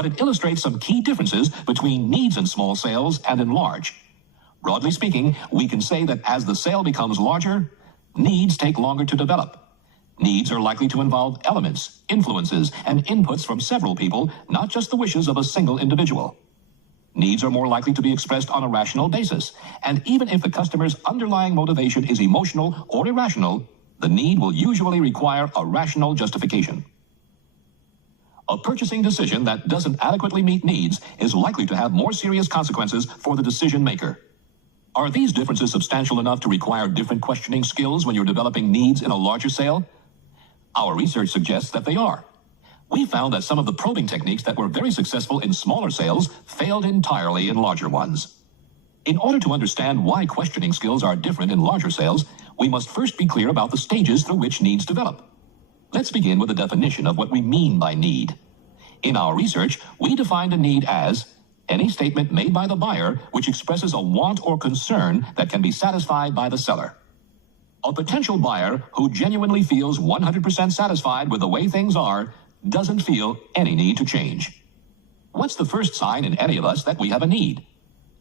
but it illustrates some key differences between needs in small sales and in large. Broadly speaking, we can say that as the sale becomes larger, needs take longer to develop. Needs are likely to involve elements, influences, and inputs from several people, not just the wishes of a single individual. Needs are more likely to be expressed on a rational basis, and even if the customer's underlying motivation is emotional or irrational, the need will usually require a rational justification. A purchasing decision that doesn't adequately meet needs is likely to have more serious consequences for the decision maker. Are these differences substantial enough to require different questioning skills when you're developing needs in a larger sale? Our research suggests that they are. We found that some of the probing techniques that were very successful in smaller sales failed entirely in larger ones. In order to understand why questioning skills are different in larger sales, we must first be clear about the stages through which needs develop. Let's begin with a definition of what we mean by need. In our research, we defined a need as any statement made by the buyer which expresses a want or concern that can be satisfied by the seller. A potential buyer who genuinely feels 100% satisfied with the way things are doesn't feel any need to change. What's the first sign in any of us that we have a need?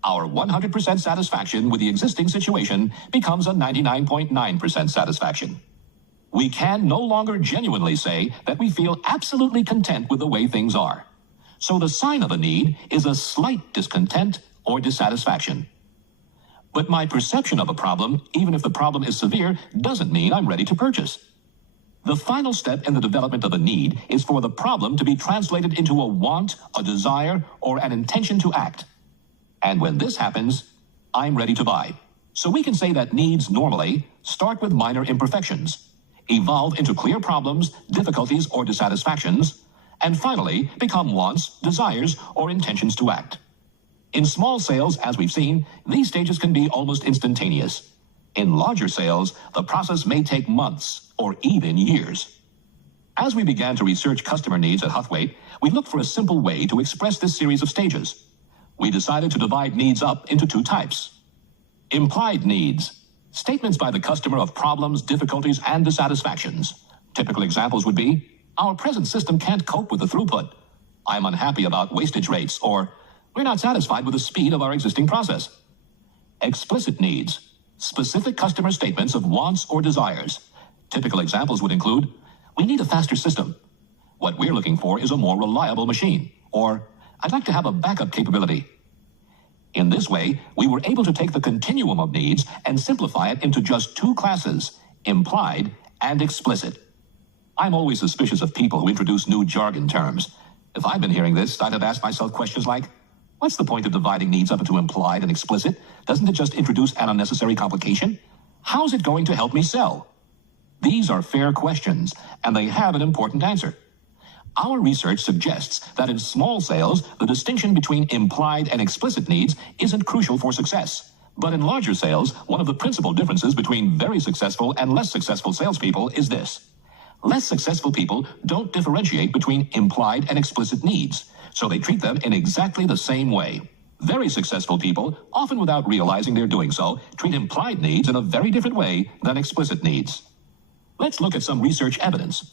Our 100% satisfaction with the existing situation becomes a 99.9% satisfaction. We can no longer genuinely say that we feel absolutely content with the way things are. So the sign of a need is a slight discontent or dissatisfaction. But my perception of a problem, even if the problem is severe, doesn't mean I'm ready to purchase. The final step in the development of a need is for the problem to be translated into a want, a desire, or an intention to act. And when this happens, I'm ready to buy. So we can say that needs normally start with minor imperfections, evolve into clear problems, difficulties, or dissatisfactions, and finally become wants, desires, or intentions to act. In small sales, as we've seen, these stages can be almost instantaneous. In larger sales, the process may take months or even years. As we began to research customer needs at Huthwaite, we looked for a simple way to express this series of stages. We decided to divide needs up into two types. Implied needs, statements by the customer of problems, difficulties, and dissatisfactions. Typical examples would be, our present system can't cope with the throughput. I'm unhappy about wastage rates, or we're not satisfied with the speed of our existing process. Explicit needs, specific customer statements of wants or desires. Typical examples would include, we need a faster system. What we're looking for is a more reliable machine. Or, I'd like to have a backup capability. In this way, we were able to take the continuum of needs and simplify it into just two classes, implied and explicit. I'm always suspicious of people who introduce new jargon terms. If I'd been hearing this, I'd have asked myself questions like, what's the point of dividing needs up into implied and explicit? Doesn't it just introduce an unnecessary complication? How's it going to help me sell? These are fair questions, and they have an important answer. Our research suggests that in small sales, the distinction between implied and explicit needs isn't crucial for success. But in larger sales, one of the principal differences between very successful and less successful salespeople is this. Less successful people don't differentiate between implied and explicit needs, so they treat them in exactly the same way. Very successful people, often without realizing they're doing so, treat implied needs in a very different way than explicit needs. Let's look at some research evidence.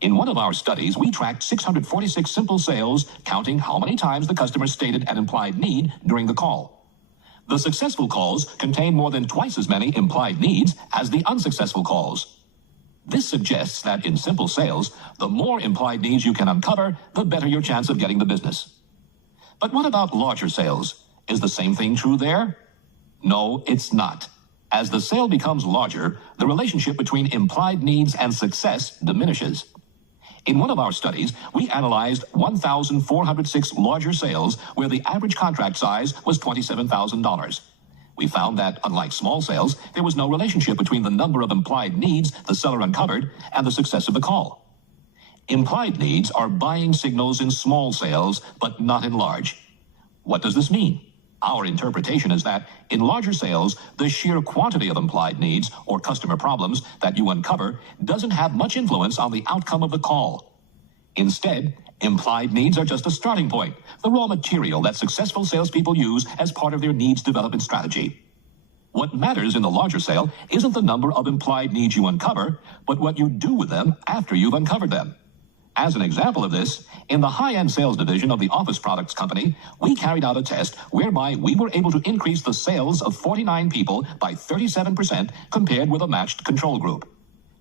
In one of our studies, we tracked 646 simple sales, counting how many times the customer stated an implied need during the call. The successful calls contain more than twice as many implied needs as the unsuccessful calls. This suggests that in simple sales, the more implied needs you can uncover, the better your chance of getting the business. But what about larger sales? Is the same thing true there? No, it's not. As the sale becomes larger, the relationship between implied needs and success diminishes. In one of our studies, we analyzed 1,406 larger sales where the average contract size was $27,000. We found that, unlike small sales, there was no relationship between the number of implied needs the seller uncovered and the success of the call. Implied needs are buying signals in small sales, but not in large. What does this mean? Our interpretation is that in larger sales, the sheer quantity of implied needs or customer problems that you uncover doesn't have much influence on the outcome of the call. Instead, implied needs are just a starting point, the raw material that successful salespeople use as part of their needs development strategy. What matters in the larger sale isn't the number of implied needs you uncover, but what you do with them after you've uncovered them. As an example of this, in the high-end sales division of the Office Products Company, we carried out a test whereby we were able to increase the sales of 49 people by 37% compared with a matched control group.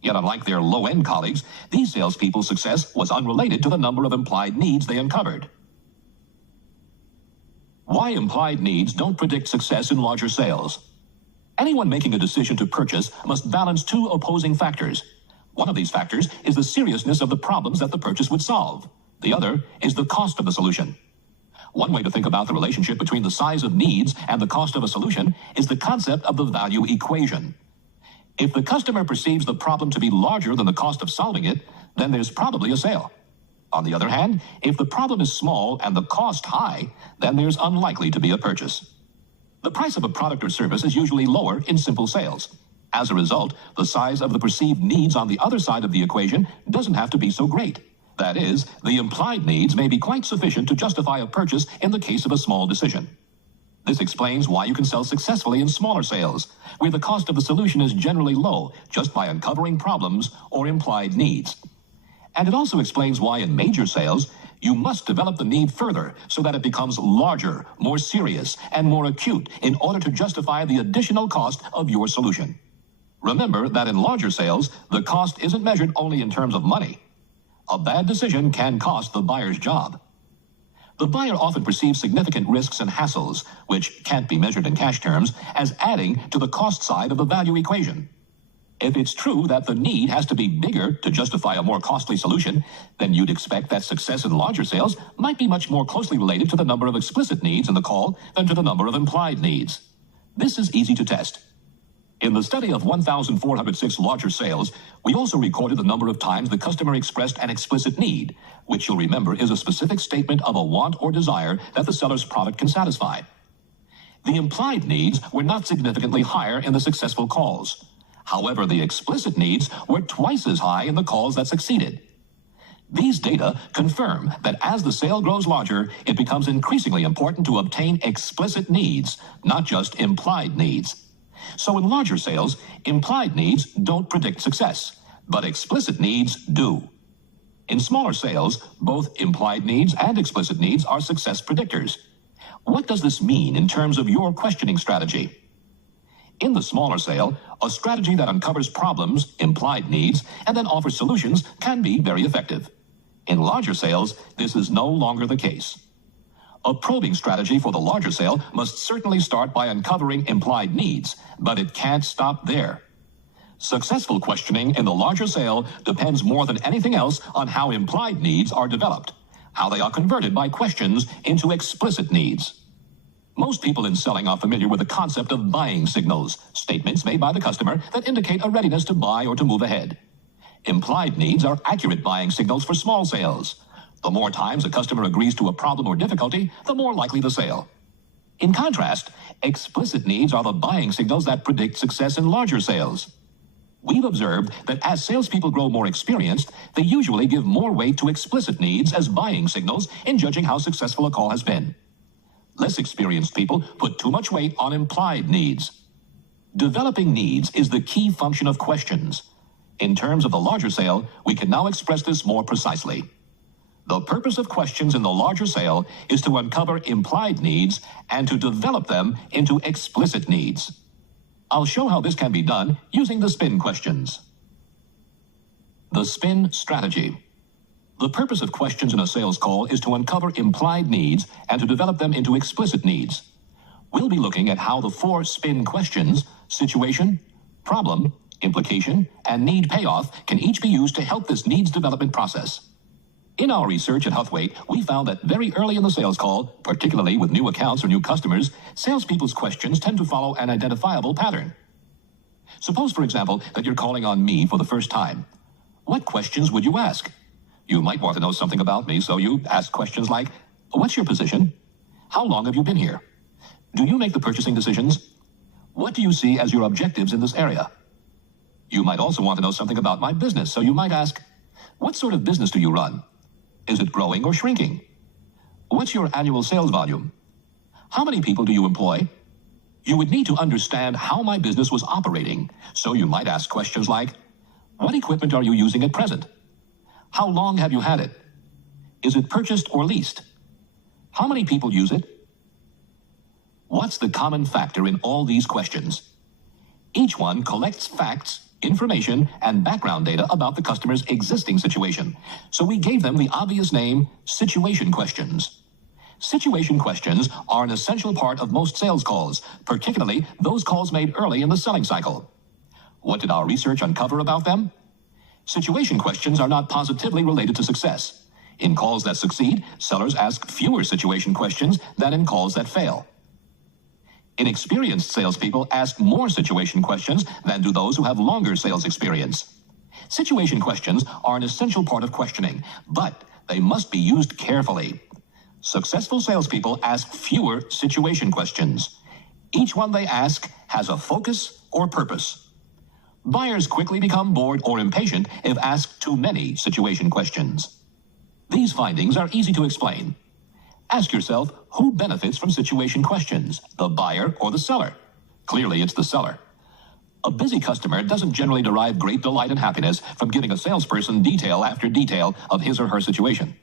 Yet unlike their low-end colleagues, these salespeople's success was unrelated to the number of implied needs they uncovered. Why implied needs don't predict success in larger sales. Anyone making a decision to purchase must balance two opposing factors. One of these factors is the seriousness of the problems that the purchase would solve. The other is the cost of the solution. One way to think about the relationship between the size of needs and the cost of a solution is the concept of the value equation. If the customer perceives the problem to be larger than the cost of solving it, then there's probably a sale. On the other hand, if the problem is small and the cost high, then there's unlikely to be a purchase. The price of a product or service is usually lower in simple sales. As a result, the size of the perceived needs on the other side of the equation doesn't have to be so great. That is, the implied needs may be quite sufficient to justify a purchase in the case of a small decision. This explains why you can sell successfully in smaller sales, where the cost of the solution is generally low, just by uncovering problems or implied needs. And it also explains why in major sales, you must develop the need further so that it becomes larger, more serious, and more acute in order to justify the additional cost of your solution. Remember that in larger sales, the cost isn't measured only in terms of money. A bad decision can cost the buyer's job. The buyer often perceives significant risks and hassles, which can't be measured in cash terms, as adding to the cost side of the value equation. If it's true that the need has to be bigger to justify a more costly solution, then you'd expect that success in larger sales might be much more closely related to the number of explicit needs in the call than to the number of implied needs. This is easy to test. In the study of 1,406 larger sales, we also recorded the number of times the customer expressed an explicit need, which you'll remember is a specific statement of a want or desire that the seller's product can satisfy. The implied needs were not significantly higher in the successful calls. However, the explicit needs were twice as high in the calls that succeeded. These data confirm that as the sale grows larger, it becomes increasingly important to obtain explicit needs, not just implied needs. So in larger sales, implied needs don't predict success, but explicit needs do. In smaller sales, both implied needs and explicit needs are success predictors. What does this mean in terms of your questioning strategy? In the smaller sale, a strategy that uncovers problems, implied needs, and then offers solutions can be very effective. In larger sales, this is no longer the case. A probing strategy for the larger sale must certainly start by uncovering implied needs, but it can't stop there. Successful questioning in the larger sale depends more than anything else on how implied needs are developed, how they are converted by questions into explicit needs. Most people in selling are familiar with the concept of buying signals, statements made by the customer that indicate a readiness to buy or to move ahead. Implied needs are accurate buying signals for small sales. The more times a customer agrees to a problem or difficulty, the more likely the sale. In contrast, explicit needs are the buying signals that predict success in larger sales. We've observed that as salespeople grow more experienced, they usually give more weight to explicit needs as buying signals in judging how successful a call has been. Less experienced people put too much weight on implied needs. Developing needs is the key function of questions. In terms of the larger sale, we can now express this more precisely. The purpose of questions in the larger sale is to uncover implied needs and to develop them into explicit needs. I'll show how this can be done using the SPIN questions. The SPIN strategy. The purpose of questions in a sales call is to uncover implied needs and to develop them into explicit needs. We'll be looking at how the 4 SPIN questions, situation, problem, implication, and need payoff, can each be used to help this needs development process. In our research at Huthwaite, we found that very early in the sales call, particularly with new accounts or new customers, salespeople's questions tend to follow an identifiable pattern. Suppose, for example, that you're calling on me for the first time. What questions would you ask? You might want to know something about me, so you ask questions like, what's your position? How long have you been here? Do you make the purchasing decisions? What do you see as your objectives in this area? You might also want to know something about my business, so you might ask, what sort of business do you run? Is it growing or shrinking? What's your annual sales volume? How many people do you employ? You would need to understand how my business was operating, so you might ask questions like, what equipment are you using at present? How long have you had it? Is it purchased or leased? How many people use it? What's the common factor in all these questions? Each one collects facts, information, and background data about the customer's existing situation. So we gave them the obvious name, situation questions. Situation questions are an essential part of most sales calls, particularly those calls made early in the selling cycle. What did our research uncover about them? Situation questions are not positively related to success. In calls that succeed, sellers ask fewer situation questions than in calls that fail. Inexperienced salespeople ask more situation questions than do those who have longer sales experience. Situation questions are an essential part of questioning, but they must be used carefully. Successful salespeople ask fewer situation questions. Each one they ask has a focus or purpose. Buyers quickly become bored or impatient if asked too many situation questions. These findings are easy to explain. Ask yourself, who benefits from situation questions, the buyer or the seller? Clearly, it's the seller. A busy customer doesn't generally derive great delight and happiness from giving a salesperson detail after detail of his or her situation.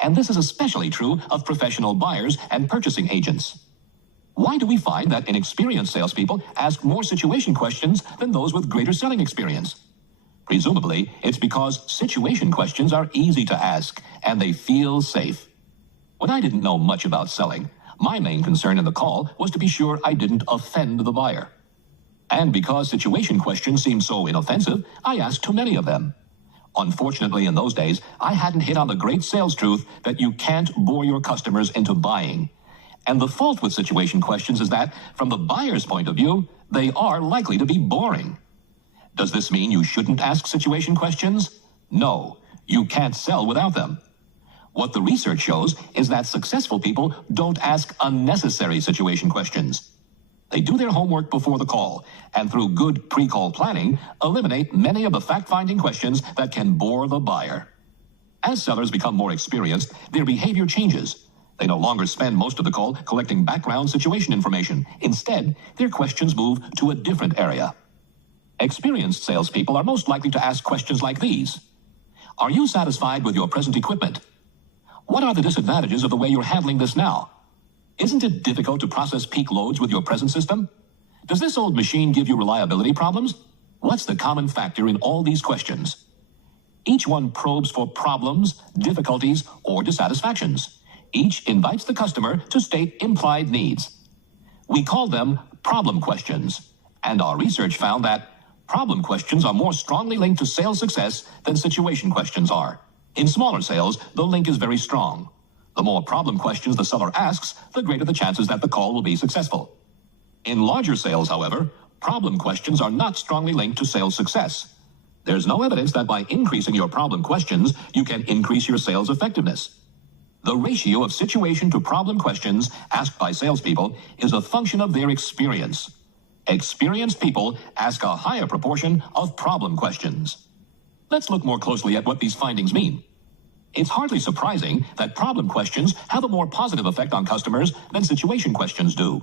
And this is especially true of professional buyers and purchasing agents. Why do we find that inexperienced salespeople ask more situation questions than those with greater selling experience? Presumably, it's because situation questions are easy to ask and they feel safe. When I didn't know much about selling, my main concern in the call was to be sure I didn't offend the buyer. And because situation questions seemed so inoffensive, I asked too many of them. Unfortunately, in those days, I hadn't hit on the great sales truth that you can't bore your customers into buying. And the fault with situation questions is that, from the buyer's point of view, they are likely to be boring. Does this mean you shouldn't ask situation questions? No, you can't sell without them. What the research shows is that successful people don't ask unnecessary situation questions. They do their homework before the call, and through good pre-call planning, eliminate many of the fact-finding questions that can bore the buyer. As sellers become more experienced, their behavior changes. They no longer spend most of the call collecting background situation information. Instead, their questions move to a different area. Experienced salespeople are most likely to ask questions like these. Are you satisfied with your present equipment? What are the disadvantages of the way you're handling this now? Isn't it difficult to process peak loads with your present system? Does this old machine give you reliability problems? What's the common factor in all these questions? Each one probes for problems, difficulties, or dissatisfactions. Each invites the customer to state implied needs. We call them problem questions, and our research found that problem questions are more strongly linked to sales success than situation questions are. In smaller sales, the link is very strong. The more problem questions the seller asks, the greater the chances that the call will be successful. In larger sales, however, problem questions are not strongly linked to sales success. There's no evidence that by increasing your problem questions, you can increase your sales effectiveness. The ratio of situation to problem questions asked by salespeople is a function of their experience. Experienced people ask a higher proportion of problem questions. Let's look more closely at what these findings mean. It's hardly surprising that problem questions have a more positive effect on customers than situation questions do.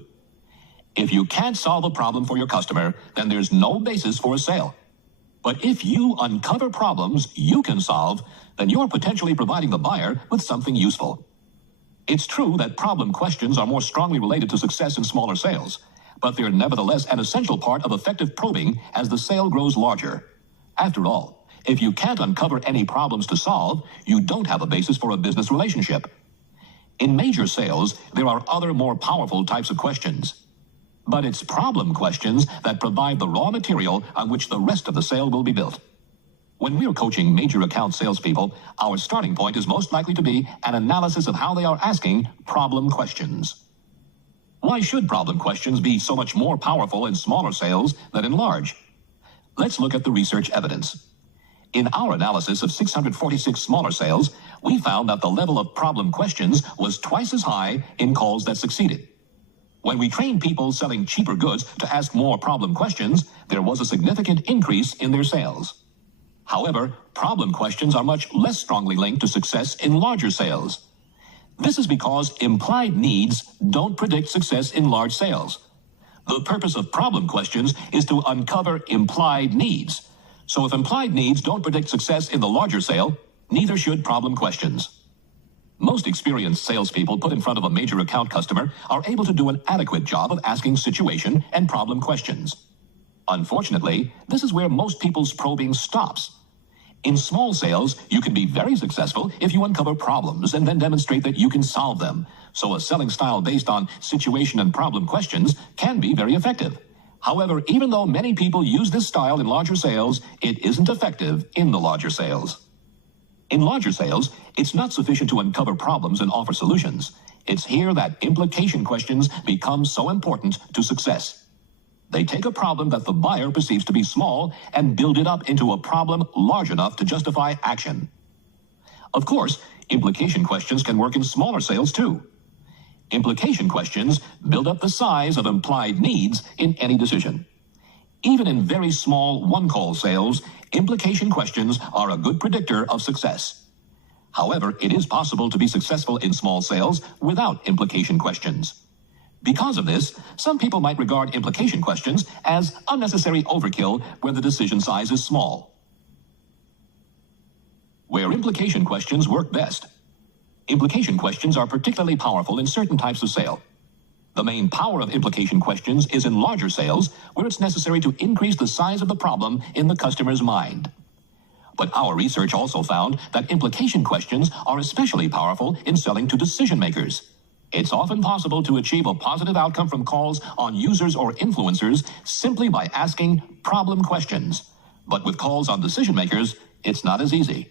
If you can't solve a problem for your customer, then there's no basis for a sale. But if you uncover problems you can solve, then you're potentially providing the buyer with something useful. It's true that problem questions are more strongly related to success in smaller sales, but they're nevertheless an essential part of effective probing as the sale grows larger. After all, if you can't uncover any problems to solve, you don't have a basis for a business relationship. In major sales, there are other more powerful types of questions. But it's problem questions that provide the raw material on which the rest of the sale will be built. When we're coaching major account salespeople, our starting point is most likely to be an analysis of how they are asking problem questions. Why should problem questions be so much more powerful in smaller sales than in large? Let's look at the research evidence. In our analysis of 646 smaller sales, we found that the level of problem questions was twice as high in calls that succeeded. When we trained people selling cheaper goods to ask more problem questions, there was a significant increase in their sales. However, problem questions are much less strongly linked to success in larger sales. This is because implied needs don't predict success in large sales. The purpose of problem questions is to uncover implied needs. So if implied needs don't predict success in the larger sale, Neither should problem questions. Most experienced salespeople put in front of a major account customer are able to do an adequate job of asking situation and problem questions. Unfortunately, this is where most people's probing stops. In small sales, you can be very successful if you uncover problems and then demonstrate that you can solve them. So a selling style based on situation and problem questions can be very effective. However, even though many people use this style in larger sales, it isn't effective in the larger sales. In larger sales, it's not sufficient to uncover problems and offer solutions. It's here that implication questions become so important to success. They take a problem that the buyer perceives to be small and build it up into a problem large enough to justify action. Of course, implication questions can work in smaller sales too. Implication questions build up the size of implied needs in any decision. Even in very small one-call sales, implication questions are a good predictor of success. However, it is possible to be successful in small sales without implication questions. Because of this, some people might regard implication questions as unnecessary overkill when the decision size is small. Where implication questions work best. Implication questions are particularly powerful in certain types of sale. The main power of implication questions is in larger sales, where it's necessary to increase the size of the problem in the customer's mind. But our research also found that implication questions are especially powerful in selling to decision makers. It's often possible to achieve a positive outcome from calls on users or influencers simply by asking problem questions. But with calls on decision makers, it's not as easy.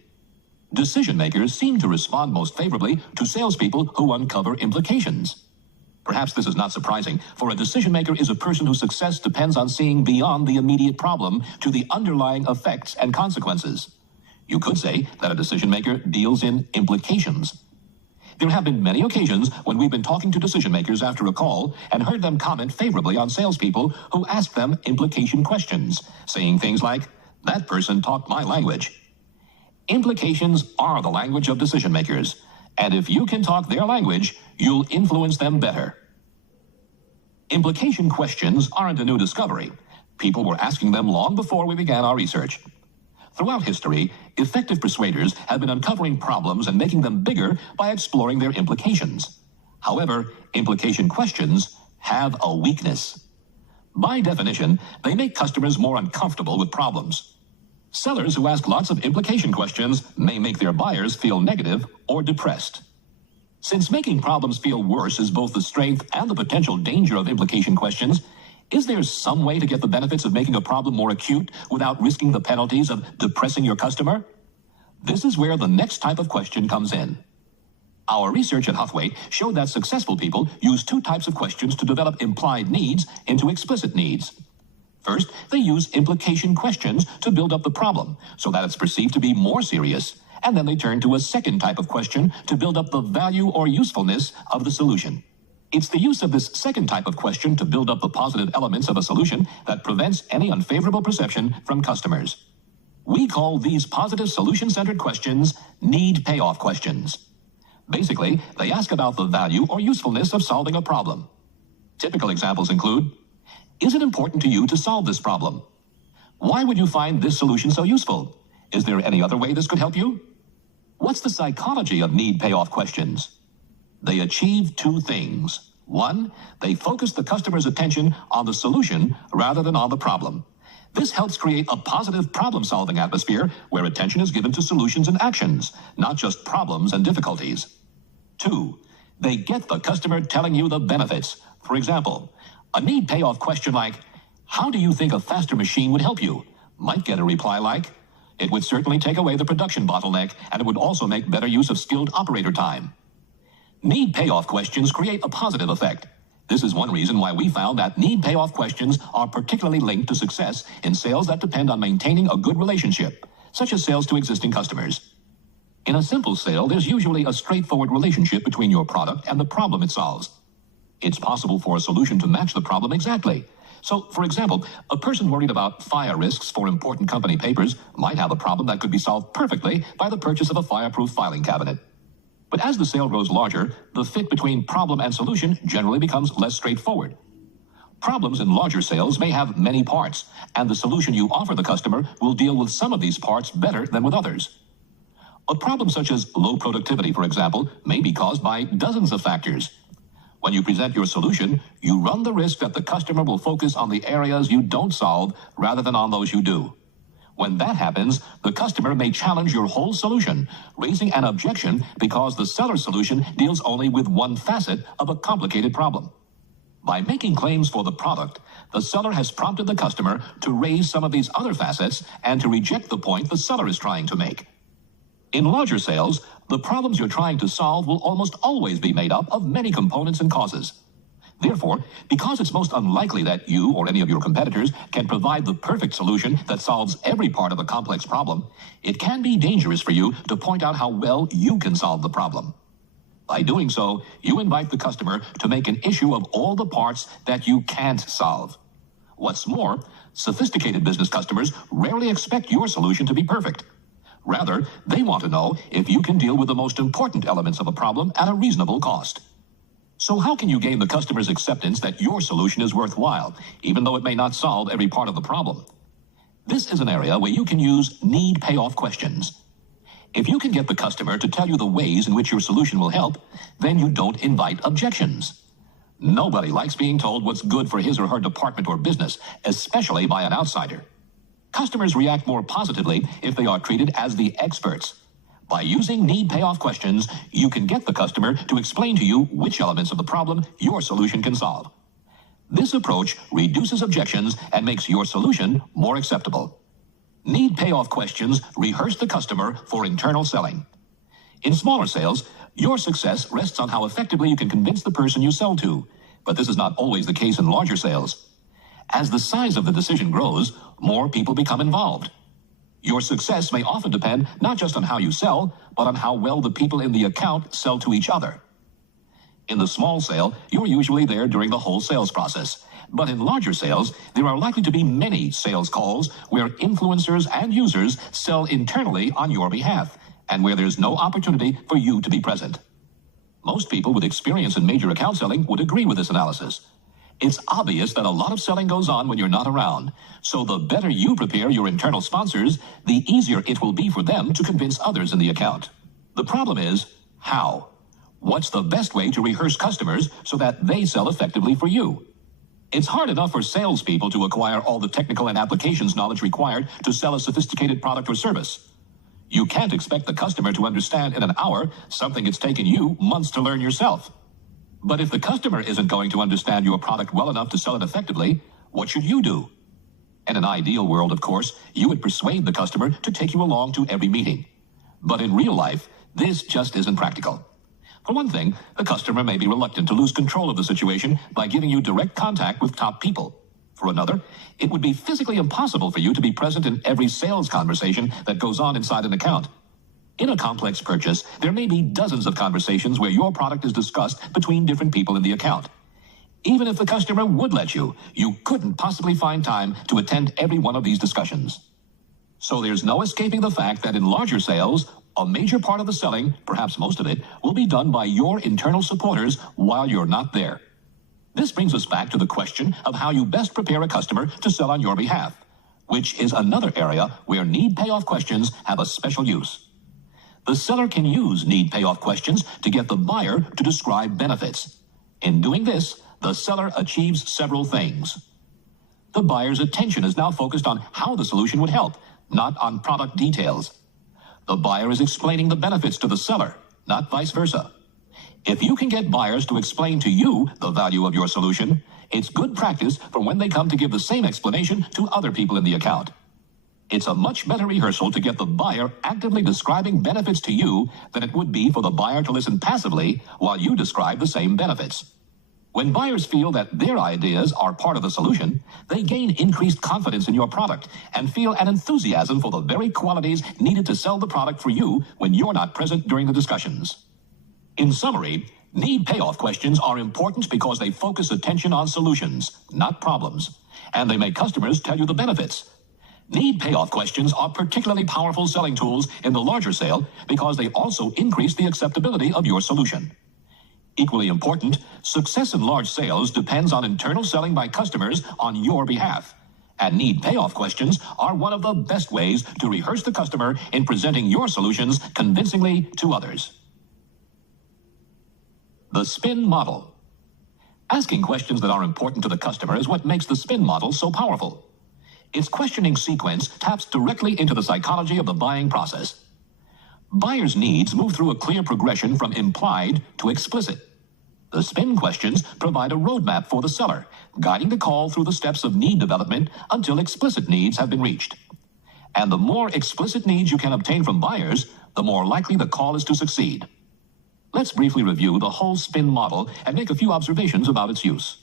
Decision makers seem to respond most favorably to salespeople who uncover implications. Perhaps this is not surprising, for a decision maker is a person whose success depends on seeing beyond the immediate problem to the underlying effects and consequences. You could say that a decision maker deals in implications. There have been many occasions when we've been talking to decision makers after a call and heard them comment favorably on salespeople who asked them implication questions, saying things like, "That person talked my language." Implications are the language of decision makers, and if you can talk their language, you'll influence them better. Implication questions aren't a new discovery. People were asking them long before we began our research. Throughout history, effective persuaders have been uncovering problems and making them bigger by exploring their implications. However, implication questions have a weakness. By definition, they make customers more uncomfortable with problems. Sellers who ask lots of implication questions may make their buyers feel negative or depressed. Since making problems feel worse is both the strength and the potential danger of implication questions, is there some way to get the benefits of making a problem more acute without risking the penalties of depressing your customer? This is where the next type of question comes in. Our research at Huthwaite showed that successful people use two types of questions to develop implied needs into explicit needs. First, they use implication questions to build up the problem so that it's perceived to be more serious, and then they turn to a second type of question to build up the value or usefulness of the solution. It's the use of this second type of question to build up the positive elements of a solution that prevents any unfavorable perception from customers. We call these positive solution-centered questions need-payoff questions. Basically, they ask about the value or usefulness of solving a problem. Typical examples include, is it important to you to solve this problem? Why would you find this solution so useful? Is there any other way this could help you? What's the psychology of need-payoff questions? They achieve two things. One, they focus the customer's attention on the solution rather than on the problem. This helps create a positive problem-solving atmosphere where attention is given to solutions and actions, not just problems and difficulties. Two, they get the customer telling you the benefits. For example, a need-payoff question like, how do you think a faster machine would help you? Might get a reply like, it would certainly take away the production bottleneck, and it would also make better use of skilled operator time. Need-payoff questions create a positive effect. This is one reason why we found that need-payoff questions are particularly linked to success in sales that depend on maintaining a good relationship, such as sales to existing customers. In a simple sale, there's usually a straightforward relationship between your product and the problem it solves. It's possible for a solution to match the problem exactly. So, for example, a person worried about fire risks for important company papers might have a problem that could be solved perfectly by the purchase of a fireproof filing cabinet. But as the sale grows larger, the fit between problem and solution generally becomes less straightforward. Problems in larger sales may have many parts, and the solution you offer the customer will deal with some of these parts better than with others. A problem such as low productivity, for example, may be caused by dozens of factors. When you present your solution, you run the risk that the customer will focus on the areas you don't solve rather than on those you do. When that happens, the customer may challenge your whole solution, raising an objection because the seller's solution deals only with one facet of a complicated problem. By making claims for the product, the seller has prompted the customer to raise some of these other facets and to reject the point the seller is trying to make. In larger sales, the problems you're trying to solve will almost always be made up of many components and causes. Therefore, because it's most unlikely that you or any of your competitors can provide the perfect solution that solves every part of a complex problem, it can be dangerous for you to point out how well you can solve the problem. By doing so, you invite the customer to make an issue of all the parts that you can't solve. What's more, sophisticated business customers rarely expect your solution to be perfect. Rather, they want to know if you can deal with the most important elements of a problem at a reasonable cost. So how can you gain the customer's acceptance that your solution is worthwhile, even though it may not solve every part of the problem? This is an area where you can use need-payoff questions. If you can get the customer to tell you the ways in which your solution will help, then you don't invite objections. Nobody likes being told what's good for his or her department or business, especially by an outsider. Customers react more positively if they are treated as the experts. By using need-payoff questions, you can get the customer to explain to you which elements of the problem your solution can solve. This approach reduces objections and makes your solution more acceptable. Need-payoff questions rehearse the customer for internal selling. In smaller sales, your success rests on how effectively you can convince the person you sell to, but this is not always the case in larger sales. As the size of the decision grows, more people become involved. Your success may often depend not just on how you sell, but on how well the people in the account sell to each other. In the small sale, you're usually there during the whole sales process. But in larger sales, there are likely to be many sales calls where influencers and users sell internally on your behalf, and where there's no opportunity for you to be present. Most people with experience in major account selling would agree with this analysis. It's obvious that a lot of selling goes on when you're not around, so the better you prepare your internal sponsors, the easier it will be for them to convince others in the account. The problem is, how? What's the best way to rehearse customers so that they sell effectively for you? It's hard enough for salespeople to acquire all the technical and applications knowledge required to sell a sophisticated product or service. You can't expect the customer to understand in an hour something it's taken you months to learn yourself. But if the customer isn't going to understand your product well enough to sell it effectively, what should you do? In an ideal world, of course, you would persuade the customer to take you along to every meeting. But in real life, this just isn't practical. For one thing, the customer may be reluctant to lose control of the situation by giving you direct contact with top people. For another, it would be physically impossible for you to be present in every sales conversation that goes on inside an account. In a complex purchase, there may be dozens of conversations where your product is discussed between different people in the account. Even if the customer would let you, you couldn't possibly find time to attend every one of these discussions. So there's no escaping the fact that in larger sales, a major part of the selling, perhaps most of it, will be done by your internal supporters while you're not there. This brings us back to the question of how you best prepare a customer to sell on your behalf, which is another area where need-payoff questions have a special use. The seller can use need-payoff questions to get the buyer to describe benefits. In doing this, the seller achieves several things. The buyer's attention is now focused on how the solution would help, not on product details. The buyer is explaining the benefits to the seller, not vice versa. If you can get buyers to explain to you the value of your solution, it's good practice for when they come to give the same explanation to other people in the account. It's a much better rehearsal to get the buyer actively describing benefits to you than it would be for the buyer to listen passively while you describe the same benefits. When buyers feel that their ideas are part of the solution, they gain increased confidence in your product and feel an enthusiasm for the very qualities needed to sell the product for you when you're not present during the discussions. In summary, need-payoff questions are important because they focus attention on solutions, not problems, and they make customers tell you the benefits. Need-payoff questions are particularly powerful selling tools in the larger sale because they also increase the acceptability of your solution. Equally important, success in large sales depends on internal selling by customers on your behalf, And need payoff questions are one of the best ways to rehearse the customer in presenting your solutions convincingly to others. The SPIN model. Asking questions that are important to the customer is what makes the SPIN model so powerful. Its questioning sequence taps directly into the psychology of the buying process. Buyers' needs move through a clear progression from implied to explicit. The SPIN questions provide a roadmap for the seller, guiding the call through the steps of need development until explicit needs have been reached. And the more explicit needs you can obtain from buyers, the more likely the call is to succeed. Let's briefly review the whole SPIN model and make a few observations about its use.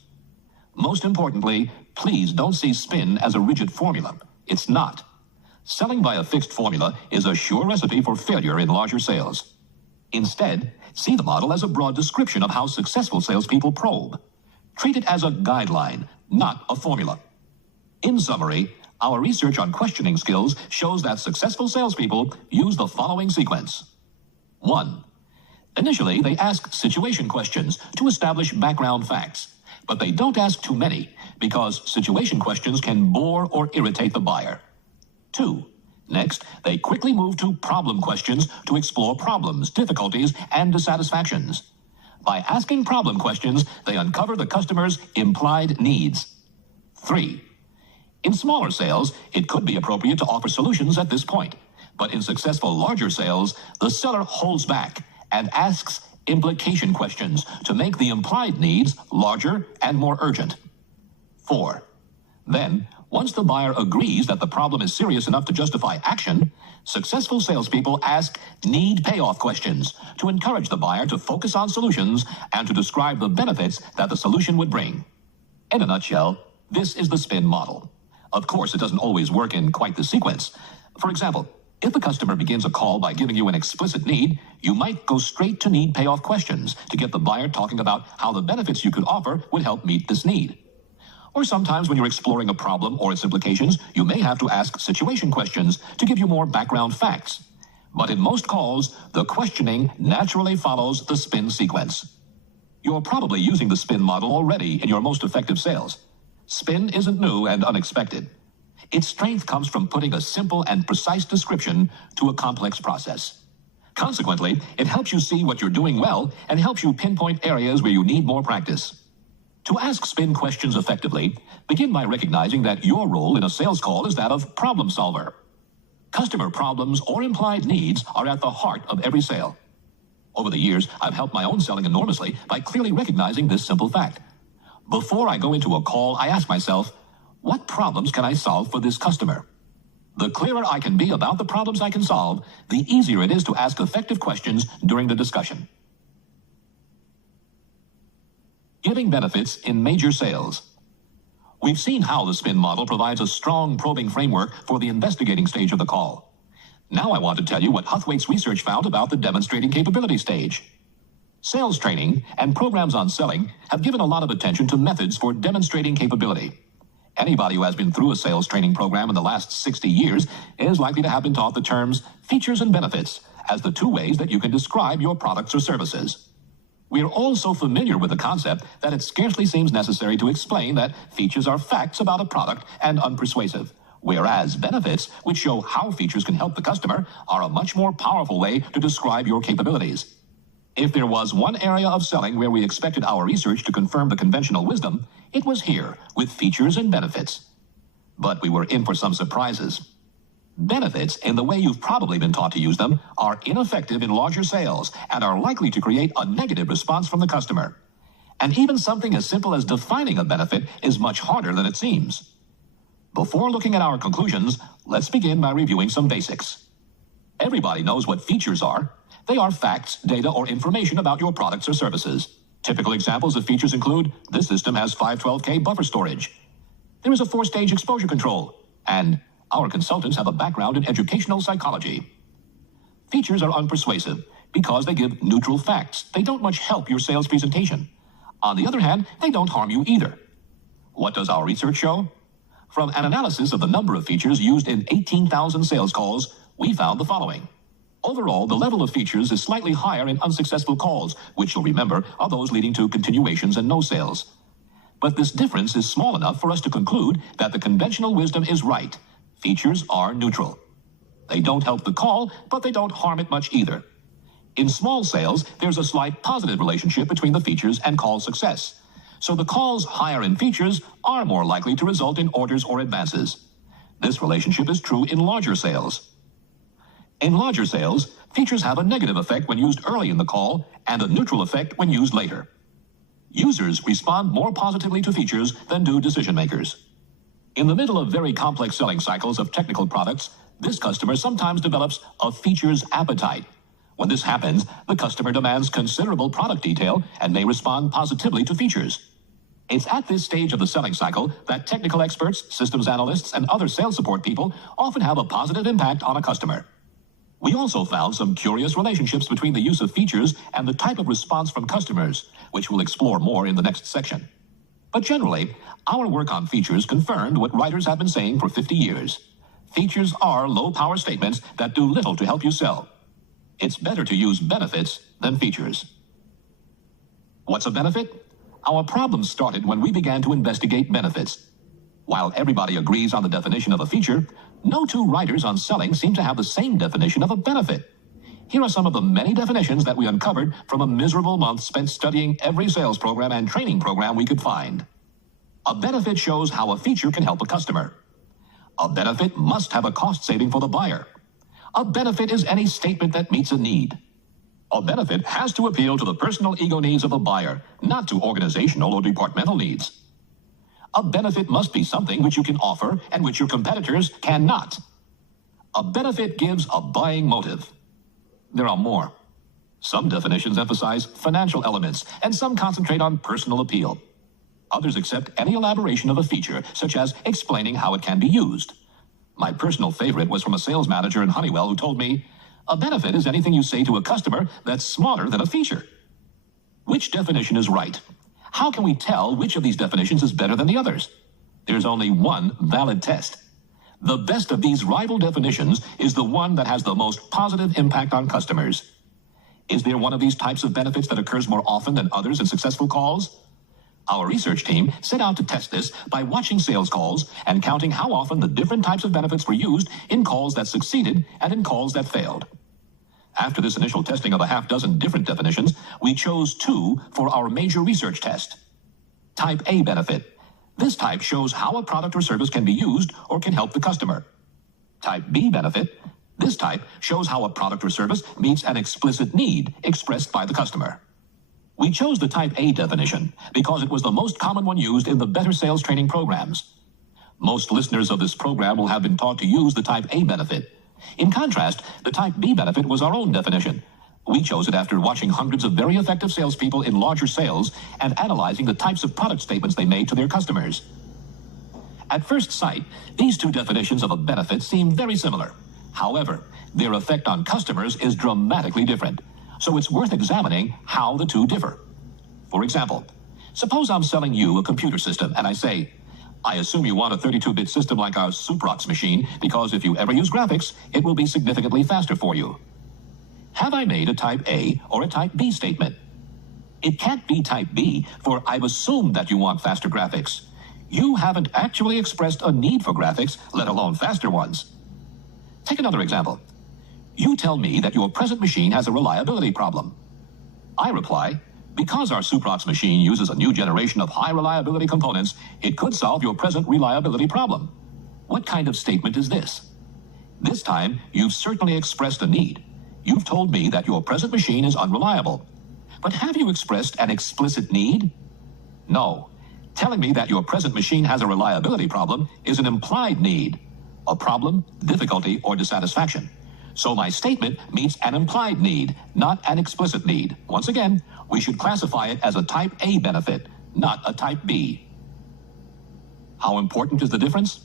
Most importantly, please don't see SPIN as a rigid formula. It's not. Selling by a fixed formula is a sure recipe for failure in larger sales. Instead, see the model as a broad description of how successful salespeople probe. Treat it as a guideline, not a formula. In summary, our research on questioning skills shows that successful salespeople use the following sequence. 1. Initially, they ask situation questions to establish background facts, but they don't ask too many because situation questions can bore or irritate the buyer. 2. Next, they quickly move to problem questions to explore problems, difficulties, and dissatisfactions. By asking problem questions, they uncover the customer's implied needs. 3. In smaller sales, it could be appropriate to offer solutions at this point, but in successful larger sales, the seller holds back and asks implication questions to make the implied needs larger and more urgent. 4. Then, once the buyer agrees that the problem is serious enough to justify action, successful salespeople ask need payoff questions to encourage the buyer to focus on solutions and to describe the benefits that the solution would bring. In a nutshell, this is the SPIN model. Of course, it doesn't always work in quite the sequence. For example, if the customer begins a call by giving you an explicit need, you might go straight to need payoff questions to get the buyer talking about how the benefits you could offer would help meet this need. Or sometimes when you're exploring a problem or its implications, you may have to ask situation questions to give you more background facts. But in most calls, the questioning naturally follows the SPIN sequence. You're probably using the SPIN model already in your most effective sales. SPIN isn't new and unexpected. Its strength comes from putting a simple and precise description to a complex process. Consequently, it helps you see what you're doing well and helps you pinpoint areas where you need more practice. To ask SPIN questions effectively, begin by recognizing that your role in a sales call is that of problem solver. Customer problems or implied needs are at the heart of every sale. Over the years, I've helped my own selling enormously by clearly recognizing this simple fact. Before I go into a call, I ask myself, what problems can I solve for this customer? The clearer I can be about the problems I can solve, the easier it is to ask effective questions during the discussion. Giving benefits in major sales. We've seen how the SPIN model provides a strong probing framework for the investigating stage of the call. Now I want to tell you what Huthwaite's research found about the demonstrating capability stage. Sales training and programs on selling have given a lot of attention to methods for demonstrating capability. Anybody who has been through a sales training program in the last 60 years is likely to have been taught the terms features and benefits as the two ways that you can describe your products or services. We are all so familiar with the concept that it scarcely seems necessary to explain that features are facts about a product and unpersuasive, whereas benefits, which show how features can help the customer, are a much more powerful way to describe your capabilities. If there was one area of selling where we expected our research to confirm the conventional wisdom, it was here, with features and benefits. But we were in for some surprises. Benefits, in the way you've probably been taught to use them, are ineffective in larger sales and are likely to create a negative response from the customer. And even something as simple as defining a benefit is much harder than it seems. Before looking at our conclusions, let's begin by reviewing some basics. Everybody knows what features are. They are facts, data, or information about your products or services. Typical examples of features include, this system has 512K buffer storage. There is a 4-stage exposure control. And our consultants have a background in educational psychology. Features are unpersuasive because they give neutral facts. They don't much help your sales presentation. On the other hand, they don't harm you either. What does our research show? From an analysis of the number of features used in 18,000 sales calls, we found the following. Overall, the level of features is slightly higher in unsuccessful calls, which you'll remember are those leading to continuations and no sales. But this difference is small enough for us to conclude that the conventional wisdom is right. Features are neutral. They don't help the call, but they don't harm it much either. In small sales, there's a slight positive relationship between the features and call success. So the calls higher in features are more likely to result in orders or advances. This relationship is true in larger sales. In larger sales, features have a negative effect when used early in the call and a neutral effect when used later. Users respond more positively to features than do decision makers. In the middle of very complex selling cycles of technical products, this customer sometimes develops a features appetite. When this happens, the customer demands considerable product detail and may respond positively to features. It's at this stage of the selling cycle that technical experts, systems analysts, and other sales support people often have a positive impact on a customer. We also found some curious relationships between the use of features and the type of response from customers, which we'll explore more in the next section. But generally, our work on features confirmed what writers have been saying for 50 years. Features are low-power statements that do little to help you sell. It's better to use benefits than features. What's a benefit? Our problem started when we began to investigate benefits. While everybody agrees on the definition of a feature, no two writers on selling seem to have the same definition of a benefit. Here are some of the many definitions that we uncovered from a miserable month spent studying every sales program and training program we could find. A benefit shows how a feature can help a customer. A benefit must have a cost saving for the buyer. A benefit is any statement that meets a need. A benefit has to appeal to the personal ego needs of a buyer, not to organizational or departmental needs. A benefit must be something which you can offer and which your competitors cannot. A benefit gives a buying motive. There are more. Some definitions emphasize financial elements, and some concentrate on personal appeal. Others accept any elaboration of a feature, such as explaining how it can be used. My personal favorite was from a sales manager in Honeywell who told me, "A benefit is anything you say to a customer that's smarter than a feature." Which definition is right? How can we tell which of these definitions is better than the others? There's only one valid test. The best of these rival definitions is the one that has the most positive impact on customers. Is there one of these types of benefits that occurs more often than others in successful calls? Our research team set out to test this by watching sales calls and counting how often the different types of benefits were used in calls that succeeded and in calls that failed. After this initial testing of a half dozen different definitions, we chose two for our major research test. Type A benefit. This type shows how a product or service can be used or can help the customer. Type B benefit. This type shows how a product or service meets an explicit need expressed by the customer. We chose the Type A definition because it was the most common one used in the better sales training programs. Most listeners of this program will have been taught to use the Type A benefit. In contrast, the Type B benefit was our own definition. We chose it after watching hundreds of very effective salespeople in larger sales and analyzing the types of product statements they made to their customers. At first sight, these two definitions of a benefit seem very similar. However, their effect on customers is dramatically different, so it's worth examining how the two differ. For example, suppose I'm selling you a computer system and I say, "I assume you want a 32-bit system like our Suprox machine because if you ever use graphics, it will be significantly faster for you." Have I made a Type A or a Type B statement? It can't be Type B, for I've assumed that you want faster graphics. You haven't actually expressed a need for graphics, let alone faster ones. Take another example. You tell me that your present machine has a reliability problem. I reply, "Because our Suprox machine uses a new generation of high reliability components, it could solve your present reliability problem." What kind of statement is this? This time, you've certainly expressed a need. You've told me that your present machine is unreliable. But have you expressed an explicit need? No. Telling me that your present machine has a reliability problem is an implied need, a problem, difficulty, or dissatisfaction. So my statement meets an implied need, not an explicit need. Once again, we should classify it as a Type A benefit, not a Type B. How important is the difference?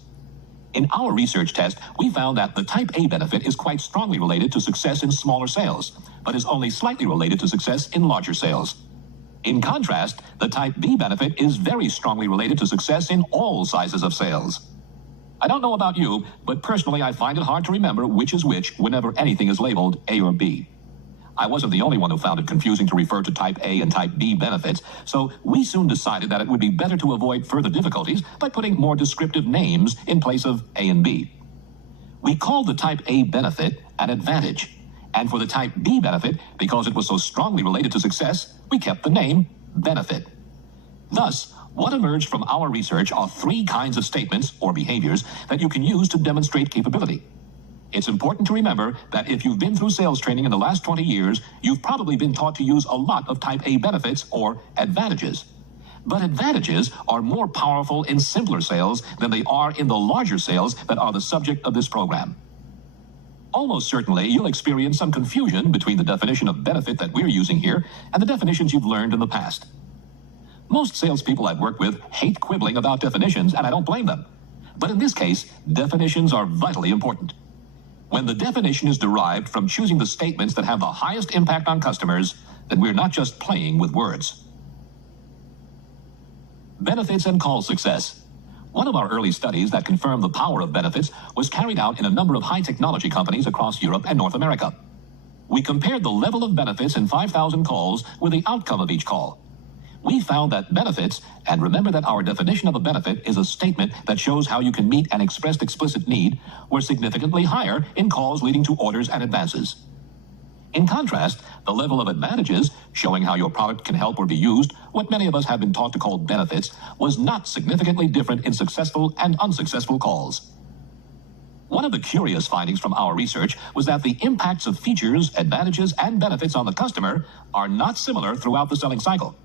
In our research test, we found that the Type A benefit is quite strongly related to success in smaller sales, but is only slightly related to success in larger sales. In contrast, the Type B benefit is very strongly related to success in all sizes of sales. I don't know about you, but personally I find it hard to remember which is which whenever anything is labeled A or B. I wasn't the only one who found it confusing to refer to Type A and Type B benefits, so we soon decided that it would be better to avoid further difficulties by putting more descriptive names in place of A and B. We called the Type A benefit an advantage, and for the Type B benefit, because it was so strongly related to success, we kept the name benefit. Thus, what emerged from our research are three kinds of statements or behaviors that you can use to demonstrate capability. It's important to remember that if you've been through sales training in the last 20 years, you've probably been taught to use a lot of Type A benefits or advantages. But advantages are more powerful in simpler sales than they are in the larger sales that are the subject of this program. Almost certainly, you'll experience some confusion between the definition of benefit that we're using here and the definitions you've learned in the past. Most salespeople I've worked with hate quibbling about definitions, and I don't blame them. But in this case, definitions are vitally important. When the definition is derived from choosing the statements that have the highest impact on customers, then we're not just playing with words. Benefits and call success. One of our early studies that confirmed the power of benefits was carried out in a number of high-technology companies across Europe and North America. We compared the level of benefits in 5,000 calls with the outcome of each call. We found that benefits, and remember that our definition of a benefit is a statement that shows how you can meet an expressed explicit need, were significantly higher in calls leading to orders and advances. In contrast, the level of advantages, showing how your product can help or be used, what many of us have been taught to call benefits, was not significantly different in successful and unsuccessful calls. One of the curious findings from our research was that the impacts of features, advantages, and benefits on the customer are not similar throughout the selling cycle.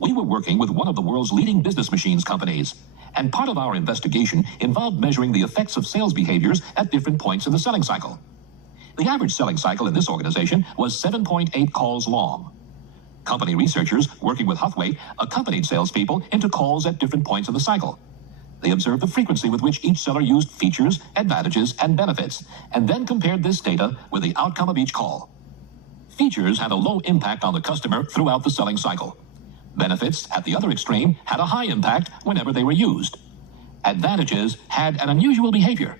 We were working with one of the world's leading business machines companies, and part of our investigation involved measuring the effects of sales behaviors at different points in the selling cycle. The average selling cycle in this organization was 7.8 calls long. Company researchers working with Huthway accompanied salespeople into calls at different points in the cycle. They observed the frequency with which each seller used features, advantages, and benefits, and then compared this data with the outcome of each call. Features had a low impact on the customer throughout the selling cycle. Benefits, at the other extreme, had a high impact whenever they were used. Advantages had an unusual behavior.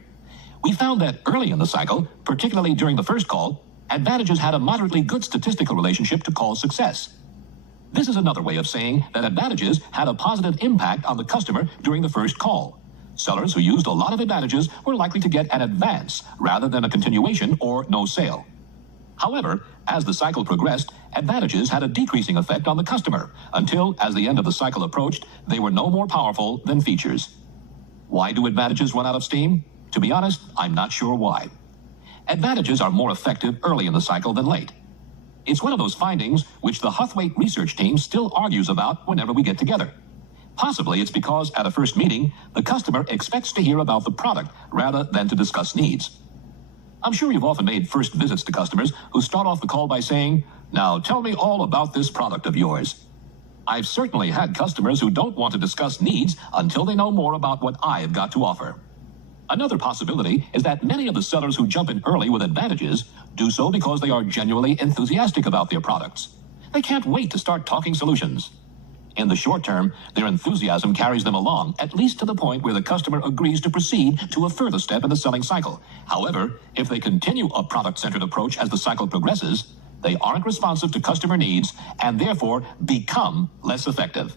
We found that early in the cycle, particularly during the first call, advantages had a moderately good statistical relationship to call success. This is another way of saying that advantages had a positive impact on the customer during the first call. Sellers who used a lot of advantages were likely to get an advance rather than a continuation or no sale. However, as the cycle progressed, advantages had a decreasing effect on the customer until, as the end of the cycle approached, they were no more powerful than features. Why do advantages run out of steam? To be honest, I'm not sure why. Advantages are more effective early in the cycle than late. It's one of those findings which the Huthway research team still argues about whenever we get together. Possibly it's because at a first meeting, the customer expects to hear about the product rather than to discuss needs. I'm sure you've often made first visits to customers who start off the call by saying, "Now tell me all about this product of yours." I've certainly had customers who don't want to discuss needs until they know more about what I have got to offer. Another possibility is that many of the sellers who jump in early with advantages do so because they are genuinely enthusiastic about their products. They can't wait to start talking solutions. In the short term, their enthusiasm carries them along, at least to the point where the customer agrees to proceed to a further step in the selling cycle. However, if they continue a product-centered approach as the cycle progresses, they aren't responsive to customer needs and therefore become less effective.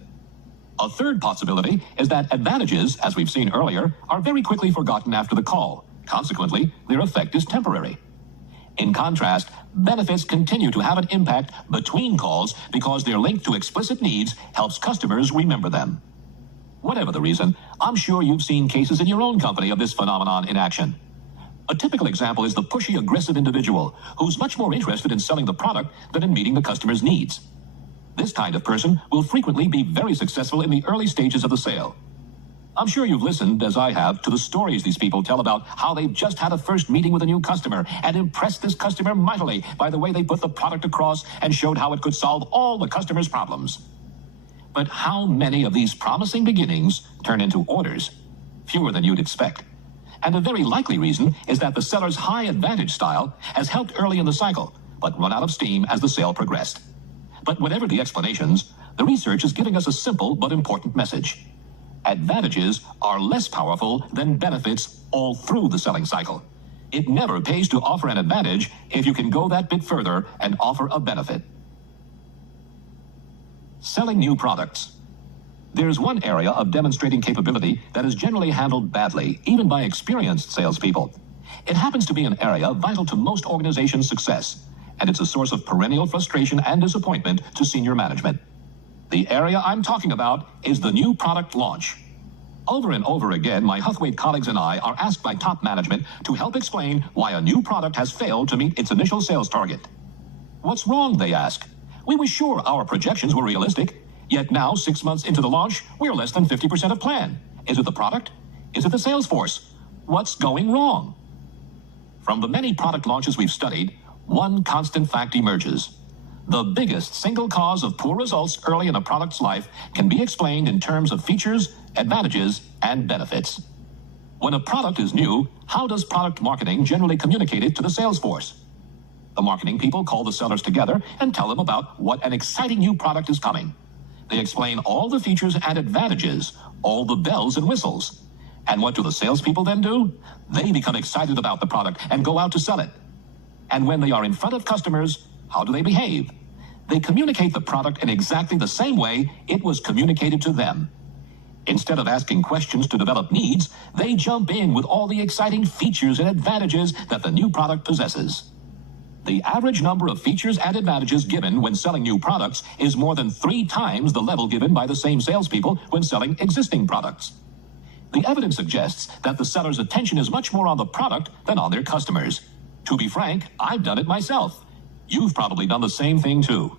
A third possibility is that advantages, as we've seen earlier, are very quickly forgotten after the call. Consequently, their effect is temporary. In contrast, benefits continue to have an impact between calls because their link to explicit needs helps customers remember them. Whatever the reason, I'm sure you've seen cases in your own company of this phenomenon in action. A typical example is the pushy, aggressive individual who's much more interested in selling the product than in meeting the customer's needs. This kind of person will frequently be very successful in the early stages of the sale. I'm sure you've listened, as I have, to the stories these people tell about how they've just had a first meeting with a new customer and impressed this customer mightily by the way they put the product across and showed how it could solve all the customer's problems. But how many of these promising beginnings turn into orders? Fewer than you'd expect. And a very likely reason is that the seller's high advantage style has helped early in the cycle, but run out of steam as the sale progressed. But whatever the explanations, the research is giving us a simple but important message. Advantages are less powerful than benefits all through the selling cycle. It never pays to offer an advantage if you can go that bit further and offer a benefit. Selling new products. There's one area of demonstrating capability that is generally handled badly, even by experienced salespeople. It happens to be an area vital to most organizations' success, and it's a source of perennial frustration and disappointment to senior management. The area I'm talking about is the new product launch. Over and over again, my Huthwaite colleagues and I are asked by top management to help explain why a new product has failed to meet its initial sales target. What's wrong, they ask. We were sure our projections were realistic, yet now, 6 months into the launch, we're less than 50% of plan. Is it the product? Is it the sales force? What's going wrong? From the many product launches we've studied, one constant fact emerges. The biggest single cause of poor results early in a product's life can be explained in terms of features, advantages, and benefits. When a product is new, how does product marketing generally communicate it to the sales force? The marketing people call the sellers together and tell them about what an exciting new product is coming. They explain all the features and advantages, all the bells and whistles. And what do the salespeople then do? They become excited about the product and go out to sell it. And when they are in front of customers, how do they behave? They communicate the product in exactly the same way it was communicated to them. Instead of asking questions to develop needs, they jump in with all the exciting features and advantages that the new product possesses. The average number of features and advantages given when selling new products is more than 3 times the level given by the same salespeople when selling existing products. The evidence suggests that the seller's attention is much more on the product than on their customers. To be frank, I've done it myself. You've probably done the same thing too.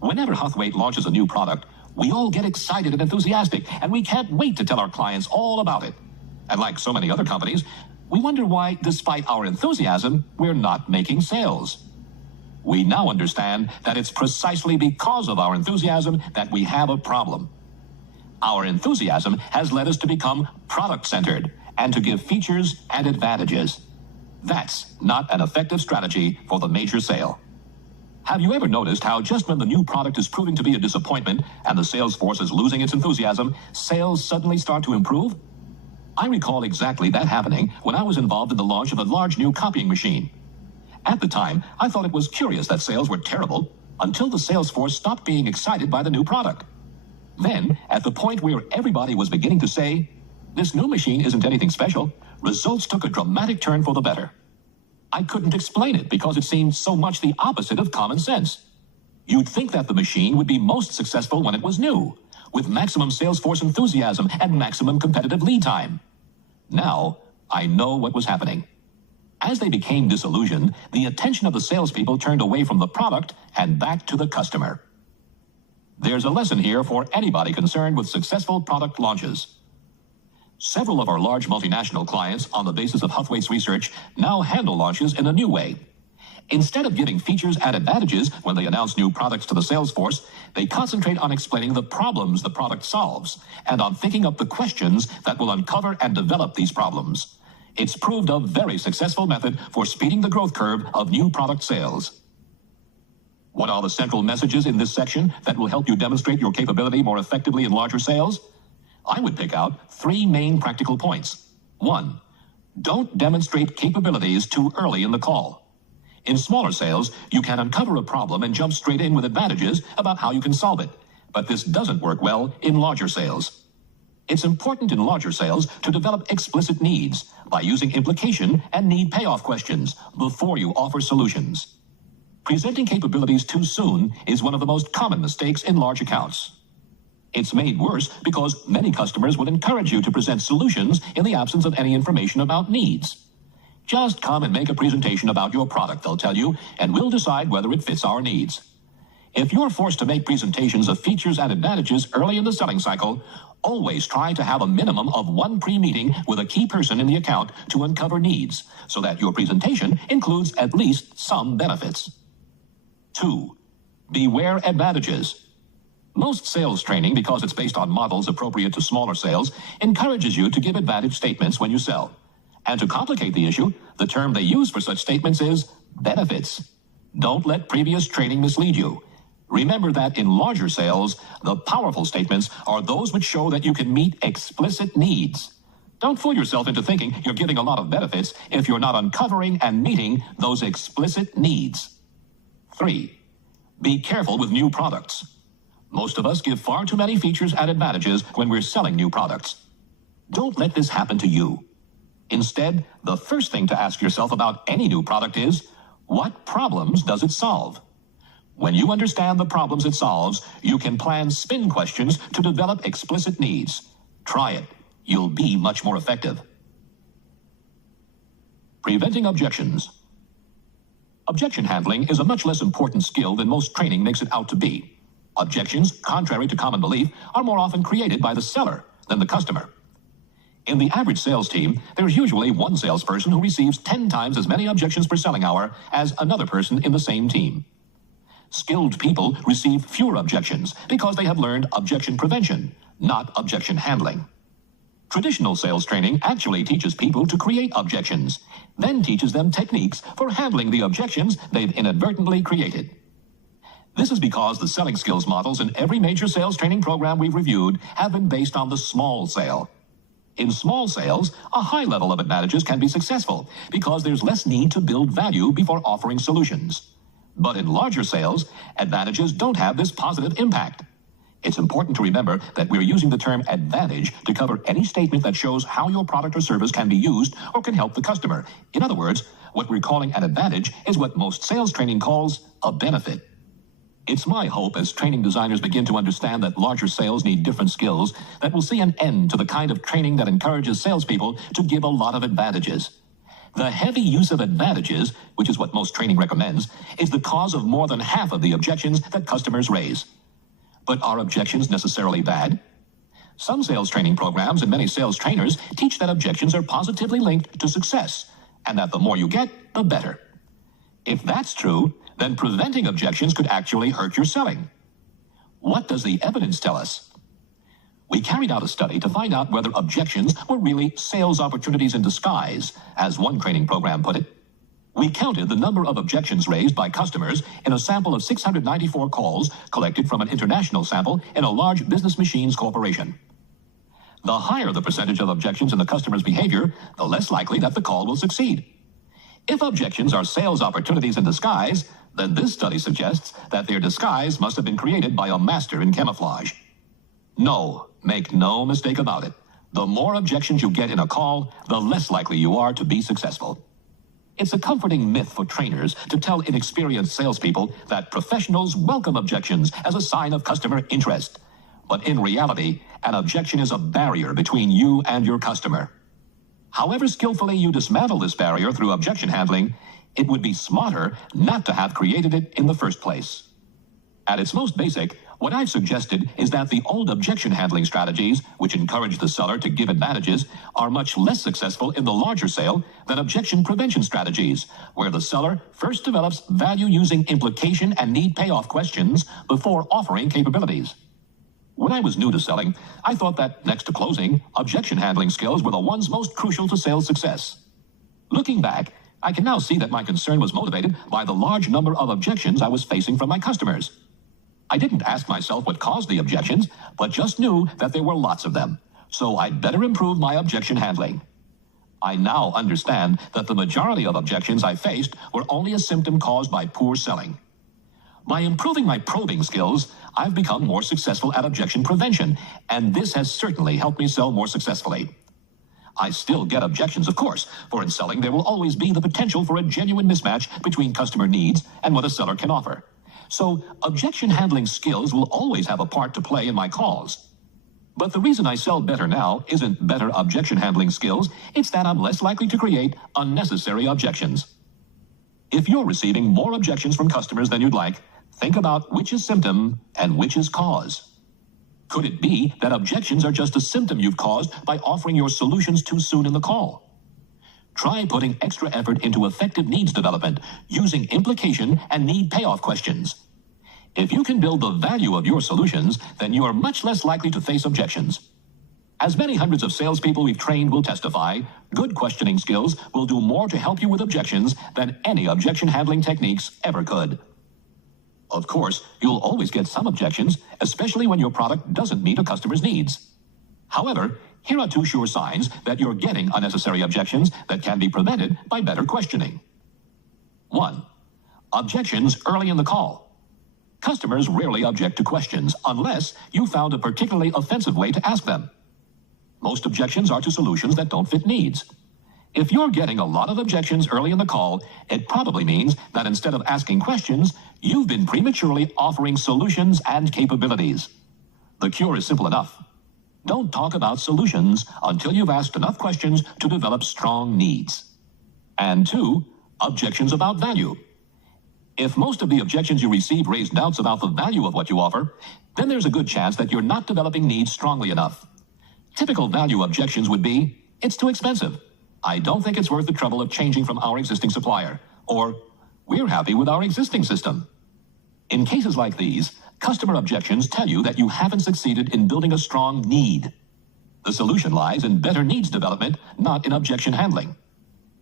Whenever Huthwaite launches a new product, we all get excited and enthusiastic, and we can't wait to tell our clients all about it. And like so many other companies, we wonder why, despite our enthusiasm, we're not making sales. We now understand that it's precisely because of our enthusiasm that we have a problem. Our enthusiasm has led us to become product-centered and to give features and advantages. That's not an effective strategy for the major sale. Have you ever noticed how just when the new product is proving to be a disappointment and the sales force is losing its enthusiasm, sales suddenly start to improve? I recall exactly that happening when I was involved in the launch of a large new copying machine. At the time, I thought it was curious that sales were terrible until the sales force stopped being excited by the new product. Then, at the point where everybody was beginning to say, "This new machine isn't anything special," results took a dramatic turn for the better. I couldn't explain it because it seemed so much the opposite of common sense. You'd think that the machine would be most successful when it was new, with maximum sales force enthusiasm and maximum competitive lead time. Now, I know what was happening. As they became disillusioned, the attention of the salespeople turned away from the product and back to the customer. There's a lesson here for anybody concerned with successful product launches. Several of our large multinational clients, on the basis of Huthwaite's research, now handle launches in a new way. Instead of giving features and advantages when they announce new products to the sales force, they concentrate on explaining the problems the product solves and on thinking up the questions that will uncover and develop these problems. It's proved a very successful method for speeding the growth curve of new product sales. What are the central messages in this section that will help you demonstrate your capability more effectively in larger sales? I would pick out 3 main practical points. 1. Don't demonstrate capabilities too early in the call. In smaller sales, you can uncover a problem and jump straight in with advantages about how you can solve it. But this doesn't work well in larger sales. It's important in larger sales to develop explicit needs by using implication and need payoff questions before you offer solutions. Presenting capabilities too soon is one of the most common mistakes in large accounts. It's made worse because many customers will encourage you to present solutions in the absence of any information about needs. Just come and make a presentation about your product, they'll tell you, and we'll decide whether it fits our needs. If you're forced to make presentations of features and advantages early in the selling cycle, always try to have a minimum of 1 pre-meeting with a key person in the account to uncover needs, so that your presentation includes at least some benefits. 2. Beware advantages. Most sales training, because it's based on models appropriate to smaller sales, encourages you to give advantage statements when you sell. And to complicate the issue, the term they use for such statements is benefits. Don't let previous training mislead you. Remember that in larger sales, the powerful statements are those which show that you can meet explicit needs. Don't fool yourself into thinking you're giving a lot of benefits if you're not uncovering and meeting those explicit needs. 3. Be careful with new products. Most of us give far too many features and advantages when we're selling new products. Don't let this happen to you. Instead, the first thing to ask yourself about any new product is, what problems does it solve? When you understand the problems it solves, you can plan spin questions to develop explicit needs. Try it. You'll be much more effective. Preventing objections. Objection handling is a much less important skill than most training makes it out to be. Objections, contrary to common belief, are more often created by the seller than the customer. In the average sales team, there's usually one salesperson who receives 10 times as many objections per selling hour as another person in the same team. Skilled people receive fewer objections because they have learned objection prevention, not objection handling. Traditional sales training actually teaches people to create objections, then teaches them techniques for handling the objections they've inadvertently created. This is because the selling skills models in every major sales training program we've reviewed have been based on the small sale. In small sales, a high level of advantages can be successful because there's less need to build value before offering solutions. But in larger sales, advantages don't have this positive impact. It's important to remember that we're using the term advantage to cover any statement that shows how your product or service can be used or can help the customer. In other words, what we're calling an advantage is what most sales training calls a benefit. It's my hope as training designers begin to understand that larger sales need different skills that we'll see an end to the kind of training that encourages salespeople to give a lot of advantages. The heavy use of advantages, which is what most training recommends, is the cause of more than half of the objections that customers raise. But are objections necessarily bad? Some sales training programs and many sales trainers teach that objections are positively linked to success, and that the more you get, the better. If that's true, then preventing objections could actually hurt your selling. What does the evidence tell us? We carried out a study to find out whether objections were really sales opportunities in disguise, as one training program put it. We counted the number of objections raised by customers in a sample of 694 calls collected from an international sample in a large business machines corporation. The higher the percentage of objections in the customer's behavior, the less likely that the call will succeed. If objections are sales opportunities in disguise, then this study suggests that their disguise must have been created by a master in camouflage. No, make no mistake about it. The more objections you get in a call, the less likely you are to be successful. It's a comforting myth for trainers to tell inexperienced salespeople that professionals welcome objections as a sign of customer interest. But in reality, an objection is a barrier between you and your customer. However skillfully you dismantle this barrier through objection handling, it would be smarter not to have created it in the first place. At its most basic, what I've suggested is that the old objection handling strategies, which encourage the seller to give advantages, are much less successful in the larger sale than objection prevention strategies, where the seller first develops value using implication and need payoff questions before offering capabilities. When I was new to selling, I thought that, next to closing, objection handling skills were the ones most crucial to sales success. Looking back, I can now see that my concern was motivated by the large number of objections I was facing from my customers. I didn't ask myself what caused the objections, but just knew that there were lots of them, so I'd better improve my objection handling. I now understand that the majority of objections I faced were only a symptom caused by poor selling. By improving my probing skills, I've become more successful at objection prevention, and this has certainly helped me sell more successfully. I still get objections, of course, for in selling there will always be the potential for a genuine mismatch between customer needs and what a seller can offer. So objection handling skills will always have a part to play in my calls. But the reason I sell better now isn't better objection handling skills, it's that I'm less likely to create unnecessary objections. If you're receiving more objections from customers than you'd like, think about which is symptom and which is cause. Could it be that objections are just a symptom you've caused by offering your solutions too soon in the call? Try putting extra effort into effective needs development using implication and need payoff questions. If you can build the value of your solutions, then you are much less likely to face objections. As many hundreds of salespeople we've trained will testify, good questioning skills will do more to help you with objections than any objection handling techniques ever could. Of course, you'll always get some objections, especially when your product doesn't meet a customer's needs. However, Here are two sure signs that you're getting unnecessary objections that can be prevented by better questioning. 1. Objections early in the call. Customers rarely object to questions unless you found a particularly offensive way to ask them. Most objections are to solutions that don't fit needs. If you're getting a lot of objections early in the call, it probably means that instead of asking questions, you've been prematurely offering solutions and capabilities. The cure is simple enough. Don't talk about solutions until you've asked enough questions to develop strong needs. And 2, objections about value. If most of the objections you receive raise doubts about the value of what you offer, then there's a good chance that you're not developing needs strongly enough. Typical value objections would be, it's too expensive. I don't think it's worth the trouble of changing from our existing supplier. Or, we're happy with our existing system. In cases like these, customer objections tell you that you haven't succeeded in building a strong need. The solution lies in better needs development, not in objection handling.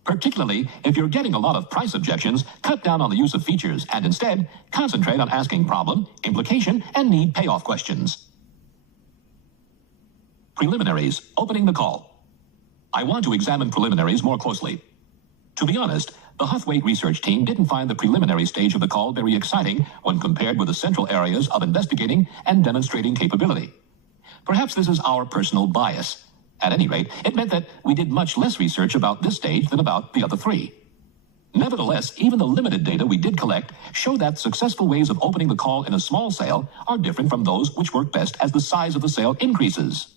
Particularly, if you're getting a lot of price objections, cut down on the use of features and instead concentrate on asking problem, implication, and need payoff questions. Preliminaries, opening the call. I want to examine preliminaries more closely. To be honest, the Huthwaite research team didn't find the preliminary stage of the call very exciting when compared with the central areas of investigating and demonstrating capability. Perhaps this is our personal bias. At any rate, it meant that we did much less research about this stage than about the other three. Nevertheless, even the limited data we did collect show that successful ways of opening the call in a small sale are different from those which work best as the size of the sale increases.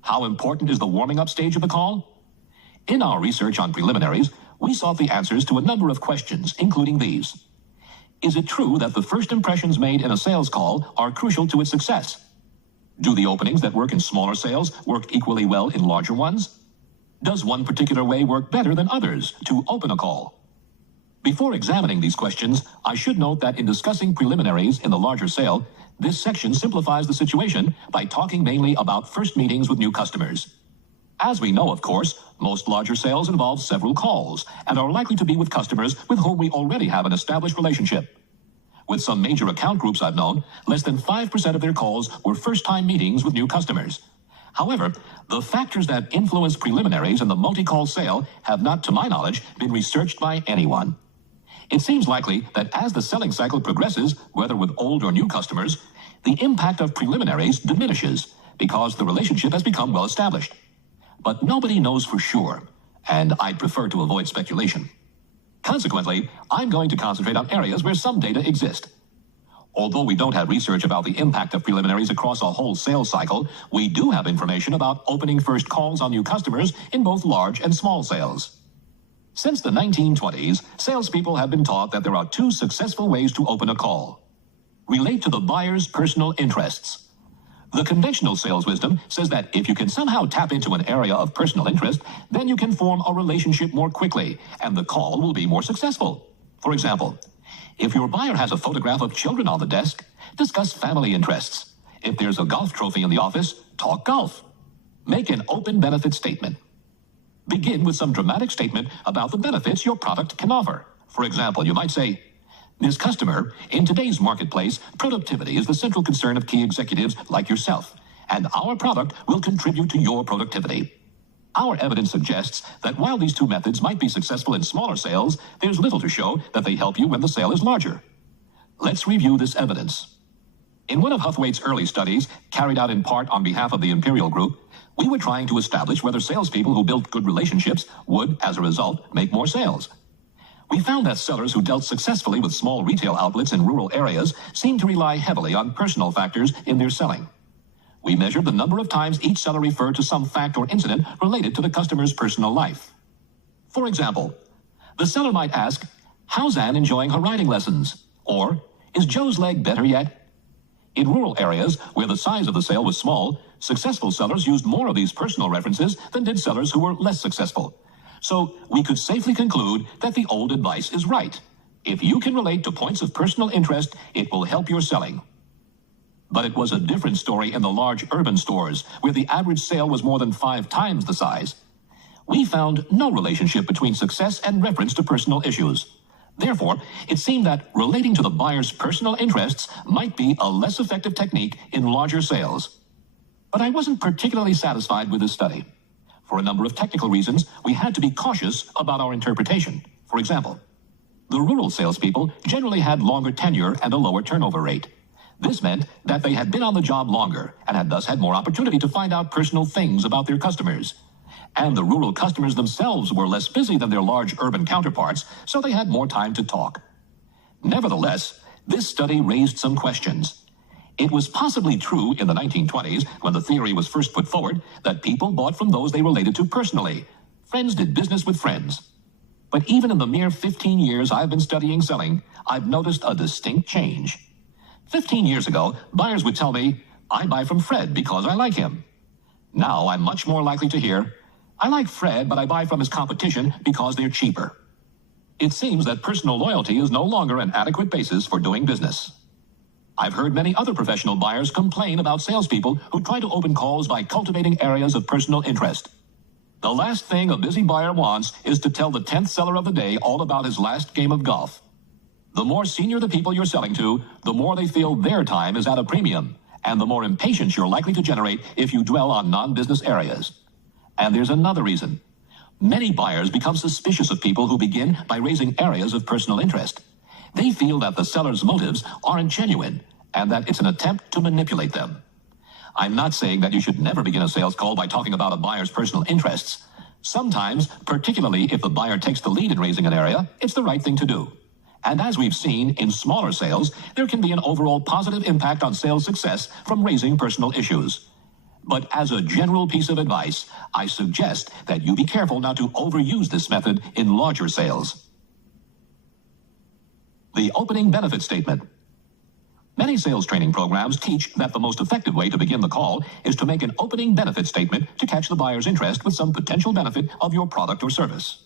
How important is the warming up stage of the call? In our research on preliminaries, we sought the answers to a number of questions, including these. Is it true that the first impressions made in a sales call are crucial to its success? Do the openings that work in smaller sales work equally well in larger ones? Does one particular way work better than others to open a call? Before examining these questions, I should note that in discussing preliminaries in the larger sale, this section simplifies the situation by talking mainly about first meetings with new customers. As we know, of course, most larger sales involve several calls and are likely to be with customers with whom we already have an established relationship. With some major account groups I've known, less than 5% of their calls were first-time meetings with new customers. However, the factors that influence preliminaries in the multi-call sale have not, to my knowledge, been researched by anyone. It seems likely that as the selling cycle progresses, whether with old or new customers, the impact of preliminaries diminishes because the relationship has become well established. But nobody knows for sure, and I'd prefer to avoid speculation. Consequently, I'm going to concentrate on areas where some data exist. Although we don't have research about the impact of preliminaries across a whole sales cycle, we do have information about opening first calls on new customers in both large and small sales. Since the 1920s, salespeople have been taught that there are two successful ways to open a call. Relate to the buyer's personal interests. The conventional sales wisdom says that if you can somehow tap into an area of personal interest, then you can form a relationship more quickly, and the call will be more successful. For example, if your buyer has a photograph of children on the desk, discuss family interests. If there's a golf trophy in the office, talk golf. Make an open benefit statement. Begin with some dramatic statement about the benefits your product can offer. For example, you might say, "Ms. Customer, in today's marketplace, productivity is the central concern of key executives like yourself, and our product will contribute to your productivity. Our evidence suggests that while these two methods might be successful in smaller sales, there's little to show that they help you when the sale is larger. Let's review this evidence." In one of Huthwaite's early studies, carried out in part on behalf of the Imperial Group, we were trying to establish whether salespeople who built good relationships would, as a result, make more sales. We found that sellers who dealt successfully with small retail outlets in rural areas seemed to rely heavily on personal factors in their selling. We measured the number of times each seller referred to some fact or incident related to the customer's personal life. For example, the seller might ask, "How's Anne enjoying her riding lessons?" Or, "Is Joe's leg better yet?" In rural areas where the size of the sale was small, successful sellers used more of these personal references than did sellers who were less successful. So we could safely conclude that the old advice is right. If you can relate to points of personal interest, it will help your selling. But it was a different story in the large urban stores, where the average sale was more than 5 times the size. We found no relationship between success and reference to personal issues. Therefore, it seemed that relating to the buyer's personal interests might be a less effective technique in larger sales. But I wasn't particularly satisfied with this study. For a number of technical reasons, we had to be cautious about our interpretation. For example, the rural salespeople generally had longer tenure and a lower turnover rate. This meant that they had been on the job longer and had thus had more opportunity to find out personal things about their customers. And the rural customers themselves were less busy than their large urban counterparts, so they had more time to talk. Nevertheless, this study raised some questions. It was possibly true in the 1920s, when the theory was first put forward, that people bought from those they related to personally. Friends did business with friends. But even in the mere 15 years I've been studying selling, I've noticed a distinct change. 15 years ago, buyers would tell me, I buy from Fred because I like him. Now I'm much more likely to hear, I like Fred, but I buy from his competition because they're cheaper. It seems that personal loyalty is no longer an adequate basis for doing business. I've heard many other professional buyers complain about salespeople who try to open calls by cultivating areas of personal interest. The last thing a busy buyer wants is to tell the 10th seller of the day all about his last game of golf. The more senior the people you're selling to, the more they feel their time is at a premium, and the more impatience you're likely to generate if you dwell on non-business areas. And there's another reason. Many buyers become suspicious of people who begin by raising areas of personal interest. They feel that the seller's motives aren't genuine and that it's an attempt to manipulate them. I'm not saying that you should never begin a sales call by talking about a buyer's personal interests. Sometimes, particularly if the buyer takes the lead in raising an area, it's the right thing to do. And as we've seen in smaller sales, there can be an overall positive impact on sales success from raising personal issues. But as a general piece of advice, I suggest that you be careful not to overuse this method in larger sales. The opening benefit statement. Many sales training programs teach that the most effective way to begin the call is to make an opening benefit statement to catch the buyer's interest with some potential benefit of your product or service.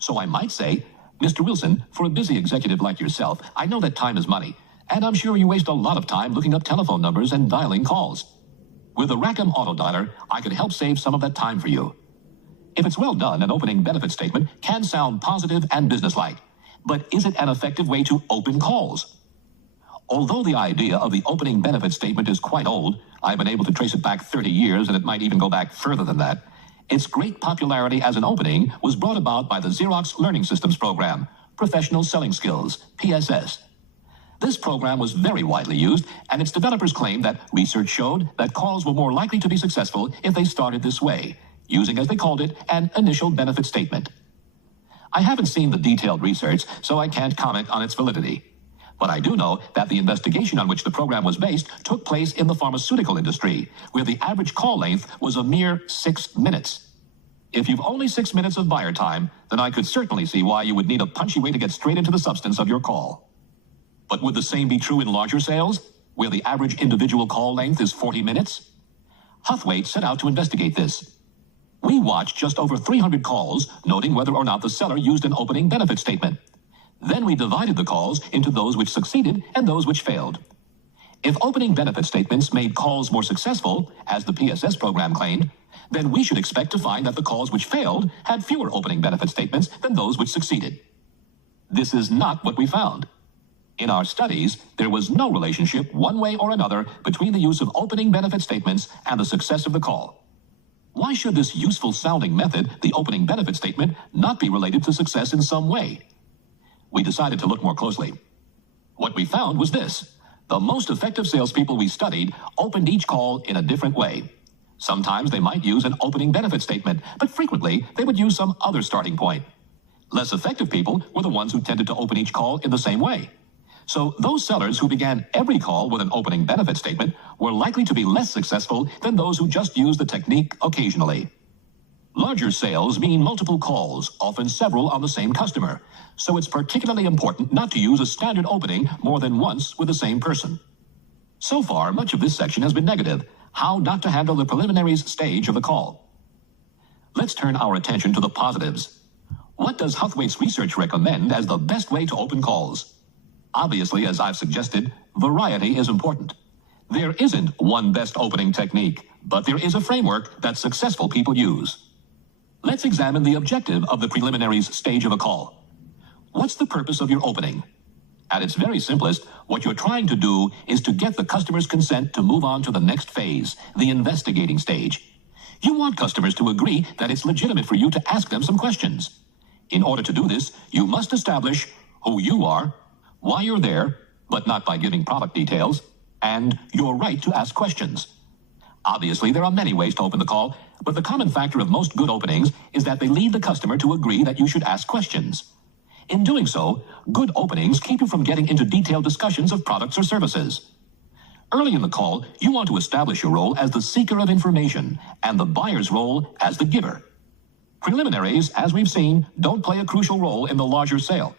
So I might say, Mr. Wilson, for a busy executive like yourself, I know that time is money, and I'm sure you waste a lot of time looking up telephone numbers and dialing calls. With the Rackham Auto Dialer, I could help save some of that time for you. If it's well done, an opening benefit statement can sound positive and businesslike. But is it an effective way to open calls? Although the idea of the opening benefit statement is quite old, I've been able to trace it back 30 years, and it might even go back further than that. Its great popularity as an opening was brought about by the Xerox Learning Systems program, Professional Selling Skills, PSS. This program was very widely used, and its developers claimed that research showed that calls were more likely to be successful if they started this way, using, as they called it, an initial benefit statement. I haven't seen the detailed research, so I can't comment on its validity. But I do know that the investigation on which the program was based took place in the pharmaceutical industry, where the average call length was a mere 6 minutes. If you've only 6 minutes of buyer time, then I could certainly see why you would need a punchy way to get straight into the substance of your call. But would the same be true in larger sales, where the average individual call length is 40 minutes? Huthwaite set out to investigate this. We watched just over 300 calls, noting whether or not the seller used an opening benefit statement. Then we divided the calls into those which succeeded and those which failed. If opening benefit statements made calls more successful, as the PSS program claimed, then we should expect to find that the calls which failed had fewer opening benefit statements than those which succeeded. This is not what we found. In our studies, there was no relationship one way or another between the use of opening benefit statements and the success of the call. Why should this useful-sounding method, the opening benefit statement, not be related to success in some way? We decided to look more closely. What we found was this. The most effective salespeople we studied opened each call in a different way. Sometimes they might use an opening benefit statement, but frequently they would use some other starting point. Less effective people were the ones who tended to open each call in the same way. So those sellers who began every call with an opening benefit statement were likely to be less successful than those who just used the technique occasionally. Larger sales mean multiple calls, often several on the same customer, so it's particularly important not to use a standard opening more than once with the same person. So far, much of this section has been negative, how not to handle the preliminaries stage of the call. Let's turn our attention to the positives. What does Huthwaite's research recommend as the best way to open calls? Obviously, as I've suggested, variety is important. There isn't one best opening technique, but there is a framework that successful people use. Let's examine the objective of the preliminaries stage of a call. What's the purpose of your opening? At its very simplest, what you're trying to do is to get the customer's consent to move on to the next phase, the investigating stage. You want customers to agree that it's legitimate for you to ask them some questions. In order to do this, you must establish who you are, why you're there, but not by giving product details, and your right to ask questions. Obviously, there are many ways to open the call, but the common factor of most good openings is that they lead the customer to agree that you should ask questions. In doing so, good openings keep you from getting into detailed discussions of products or services. Early in the call, you want to establish your role as the seeker of information and the buyer's role as the giver. Preliminaries, as we've seen, don't play a crucial role in the larger sale.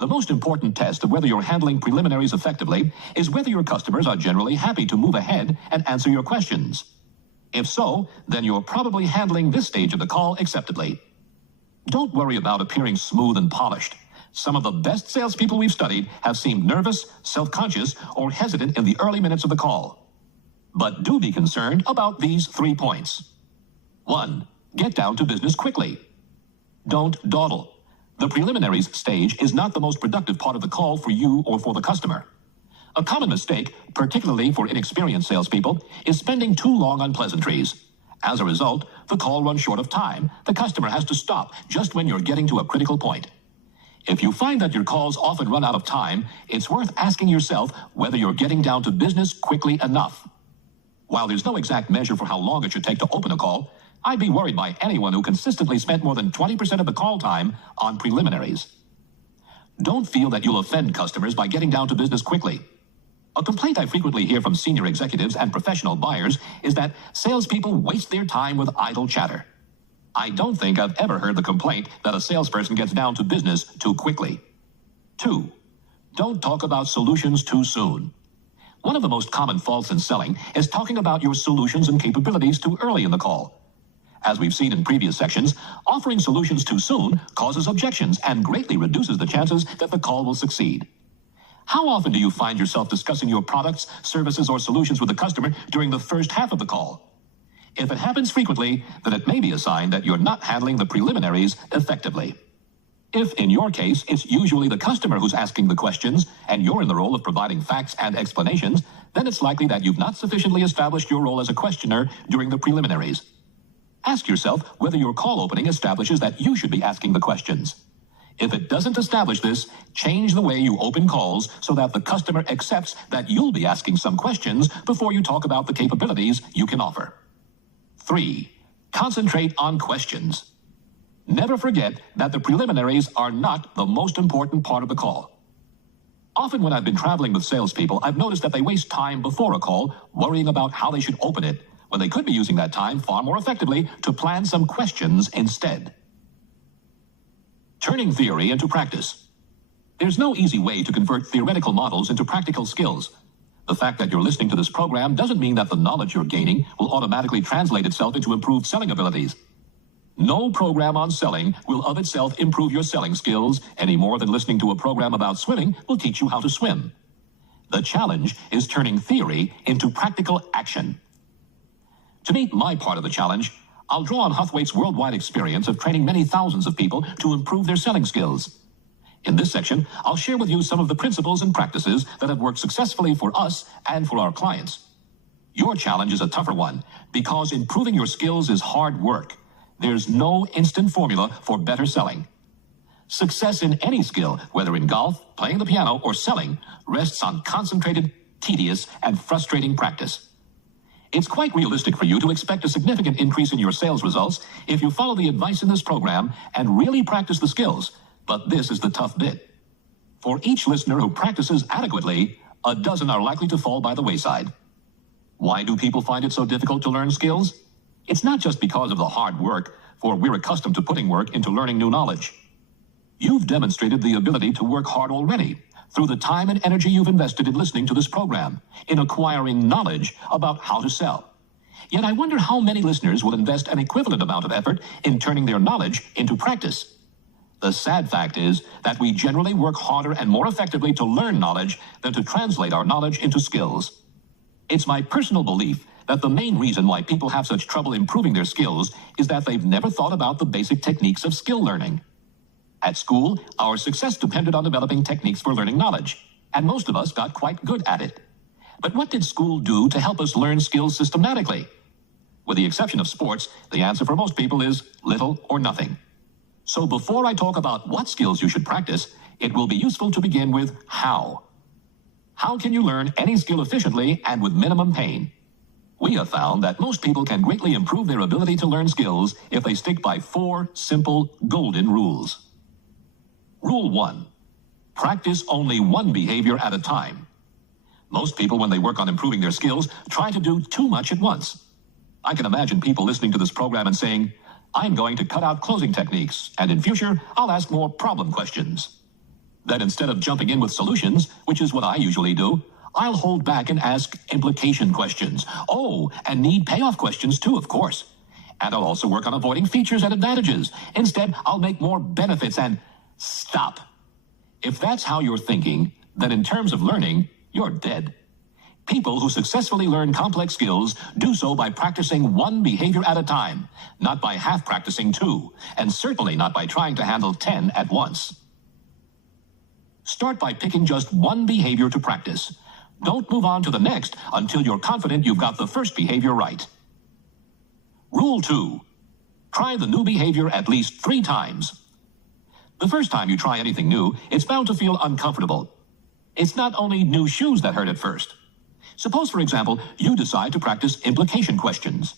The most important test of whether you're handling preliminaries effectively is whether your customers are generally happy to move ahead and answer your questions. If so, then you're probably handling this stage of the call acceptably. Don't worry about appearing smooth and polished. Some of the best salespeople we've studied have seemed nervous, self-conscious, or hesitant in the early minutes of the call. But do be concerned about these 3 points. 1. Get down to business quickly. Don't dawdle. The preliminaries stage is not the most productive part of the call for you or for the customer. A common mistake, particularly for inexperienced salespeople, is spending too long on pleasantries. As a result, the call runs short of time. The customer has to stop just when you're getting to a critical point. If you find that your calls often run out of time, it's worth asking yourself whether you're getting down to business quickly enough. While there's no exact measure for how long it should take to open a call, I'd be worried by anyone who consistently spent more than 20% of the call time on preliminaries. Don't feel that you'll offend customers by getting down to business quickly. A complaint I frequently hear from senior executives and professional buyers is that salespeople waste their time with idle chatter. I don't think I've ever heard the complaint that a salesperson gets down to business too quickly. 2. Don't talk about solutions too soon. One of the most common faults in selling is talking about your solutions and capabilities too early in the call. As we've seen in previous sections, offering solutions too soon causes objections and greatly reduces the chances that the call will succeed. How often do you find yourself discussing your products, services, or solutions with the customer during the first half of the call? If it happens frequently, then it may be a sign that you're not handling the preliminaries effectively. If, in your case, it's usually the customer who's asking the questions and you're in the role of providing facts and explanations, then it's likely that you've not sufficiently established your role as a questioner during the preliminaries. Ask yourself whether your call opening establishes that you should be asking the questions. If it doesn't establish this, change the way you open calls so that the customer accepts that you'll be asking some questions before you talk about the capabilities you can offer. 3. Concentrate on questions. Never forget that the preliminaries are not the most important part of the call. Often when I've been traveling with salespeople, I've noticed that they waste time before a call worrying about how they should open it, when they could be using that time far more effectively to plan some questions instead. Turning theory into practice. There's no easy way to convert theoretical models into practical skills. The fact that you're listening to this program doesn't mean that the knowledge you're gaining will automatically translate itself into improved selling abilities. No program on selling will of itself improve your selling skills any more than listening to a program about swimming will teach you how to swim. The challenge is turning theory into practical action. To meet my part of the challenge, I'll draw on Huthwaite's worldwide experience of training many thousands of people to improve their selling skills. In this section, I'll share with you some of the principles and practices that have worked successfully for us and for our clients. Your challenge is a tougher one because improving your skills is hard work. There's no instant formula for better selling. Success in any skill, whether in golf, playing the piano, or selling, rests on concentrated, tedious, and frustrating practice. It's quite realistic for you to expect a significant increase in your sales results if you follow the advice in this program and really practice the skills, but this is the tough bit. For each listener who practices adequately, a dozen are likely to fall by the wayside. Why do people find it so difficult to learn skills? It's not just because of the hard work, for we're accustomed to putting work into learning new knowledge. You've demonstrated the ability to work hard already through the time and energy you've invested in listening to this program, in acquiring knowledge about how to sell. Yet I wonder how many listeners will invest an equivalent amount of effort in turning their knowledge into practice. The sad fact is that we generally work harder and more effectively to learn knowledge than to translate our knowledge into skills. It's my personal belief that the main reason why people have such trouble improving their skills is that they've never thought about the basic techniques of skill learning. At school, our success depended on developing techniques for learning knowledge, and most of us got quite good at it. But what did school do to help us learn skills systematically? With the exception of sports, the answer for most people is little or nothing. So before I talk about what skills you should practice, it will be useful to begin with how. How can you learn any skill efficiently and with minimum pain? We have found that most people can greatly improve their ability to learn skills if they stick by 4 simple golden rules. Rule 1. Practice only one behavior at a time. Most people, when they work on improving their skills, try to do too much at once. I can imagine people listening to this program and saying, I'm going to cut out closing techniques, and in future, I'll ask more problem questions. Then instead of jumping in with solutions, which is what I usually do, I'll hold back and ask implication questions. Oh, and need payoff questions too, of course. And I'll also work on avoiding features and advantages. Instead, I'll make more benefits and stop. If that's how you're thinking, then in terms of learning, you're dead. People who successfully learn complex skills do so by practicing one behavior at a time, not by half practicing 2, and certainly not by trying to handle 10 at once. Start by picking just one behavior to practice. Don't move on to the next until you're confident you've got the first behavior right. Rule 2. Try the new behavior at least 3 times. The first time you try anything new, it's bound to feel uncomfortable. It's not only new shoes that hurt at first. Suppose, for example, you decide to practice implication questions.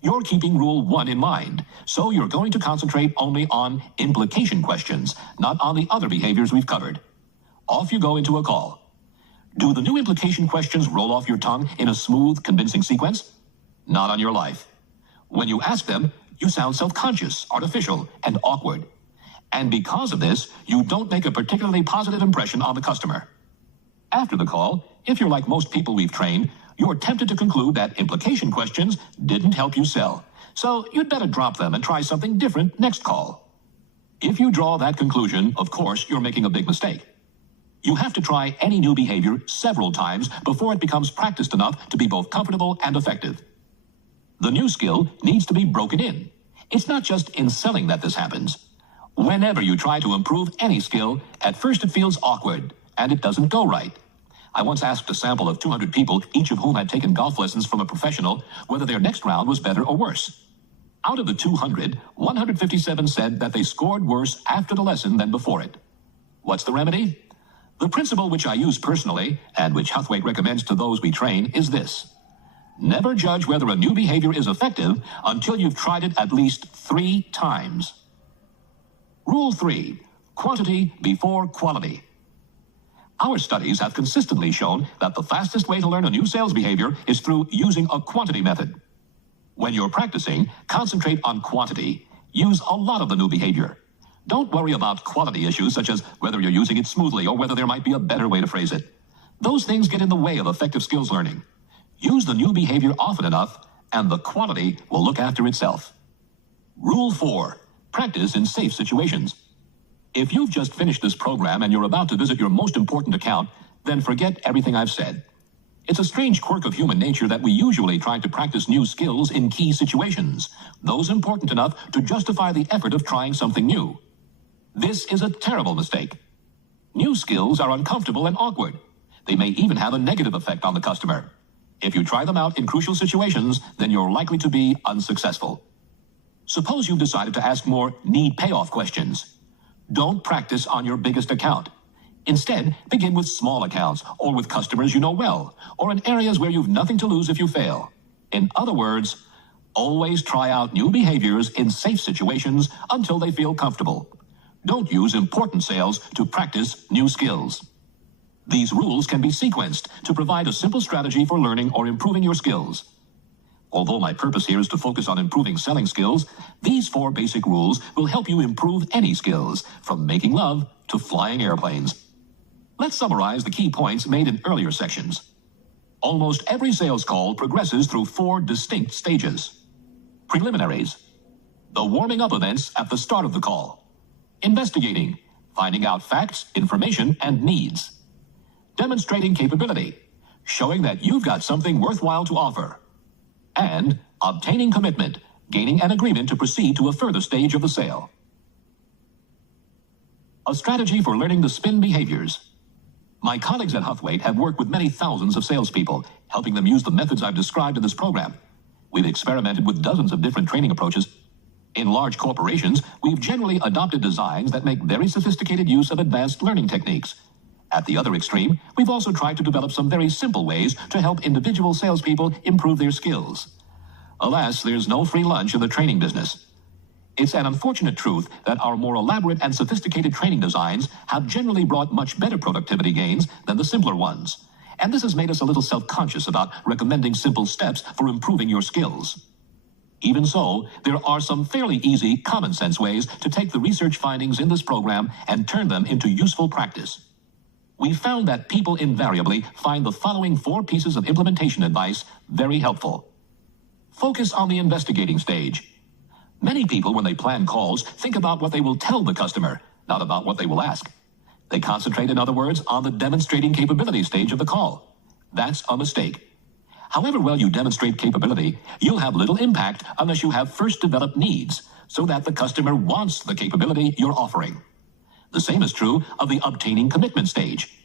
You're keeping Rule 1 in mind, so you're going to concentrate only on implication questions, not on the other behaviors we've covered. Off you go into a call. Do the new implication questions roll off your tongue in a smooth, convincing sequence? Not on your life. When you ask them, you sound self-conscious, artificial, and awkward. And because of this, you don't make a particularly positive impression on the customer. After the call, if you're like most people we've trained, you're tempted to conclude that implication questions didn't help you sell. So you'd better drop them and try something different next call. If you draw that conclusion, of course, you're making a big mistake. You have to try any new behavior several times before it becomes practiced enough to be both comfortable and effective. The new skill needs to be broken in. It's not just in selling that this happens. Whenever you try to improve any skill, at first it feels awkward, and it doesn't go right. I once asked a sample of 200 people, each of whom had taken golf lessons from a professional, whether their next round was better or worse. Out of the 200, 157 said that they scored worse after the lesson than before it. What's the remedy? The principle which I use personally, and which Huthwaite recommends to those we train, is this. Never judge whether a new behavior is effective until you've tried it at least 3 times. Rule 3. Quantity before quality. Our studies have consistently shown that the fastest way to learn a new sales behavior is through using a quantity method. When you're practicing, concentrate on quantity. Use a lot of the new behavior. Don't worry about quality issues such as whether you're using it smoothly or whether there might be a better way to phrase it. Those things get in the way of effective skills learning. Use the new behavior often enough, and the quality will look after itself. Rule 4. Practice in safe situations. If you've just finished this program and you're about to visit your most important account, then forget everything I've said. It's a strange quirk of human nature that we usually try to practice new skills in key situations, those important enough to justify the effort of trying something new. This is a terrible mistake. New skills are uncomfortable and awkward. They may even have a negative effect on the customer. If you try them out in crucial situations, then you're likely to be unsuccessful. Suppose you've decided to ask more need payoff questions. Don't practice on your biggest account. Instead, begin with small accounts, or with customers you know well, or in areas where you've nothing to lose if you fail. In other words, always try out new behaviors in safe situations until they feel comfortable. Don't use important sales to practice new skills. These rules can be sequenced to provide a simple strategy for learning or improving your skills. Although my purpose here is to focus on improving selling skills, these 4 basic rules will help you improve any skills, from making love to flying airplanes. Let's summarize the key points made in earlier sections. Almost every sales call progresses through 4 distinct stages. Preliminaries. The warming up events at the start of the call. Investigating. Finding out facts, information, and needs. Demonstrating capability. Showing that you've got something worthwhile to offer. And obtaining commitment, gaining an agreement to proceed to a further stage of the sale. A strategy for learning the spin behaviors. My colleagues at Huthwaite have worked with many thousands of salespeople, helping them use the methods I've described in this program. We've experimented with dozens of different training approaches. In large corporations, we've generally adopted designs that make very sophisticated use of advanced learning techniques. At the other extreme, we've also tried to develop some very simple ways to help individual salespeople improve their skills. Alas, there's no free lunch in the training business. It's an unfortunate truth that our more elaborate and sophisticated training designs have generally brought much better productivity gains than the simpler ones. And this has made us a little self-conscious about recommending simple steps for improving your skills. Even so, there are some fairly easy, common-sense ways to take the research findings in this program and turn them into useful practice. We found that people invariably find the following 4 pieces of implementation advice very helpful. Focus on the investigating stage. Many people, when they plan calls, think about what they will tell the customer, not about what they will ask. They concentrate, in other words, on the demonstrating capability stage of the call. That's a mistake. However well you demonstrate capability, you'll have little impact unless you have first developed needs, so that the customer wants the capability you're offering. The same is true of the obtaining commitment stage.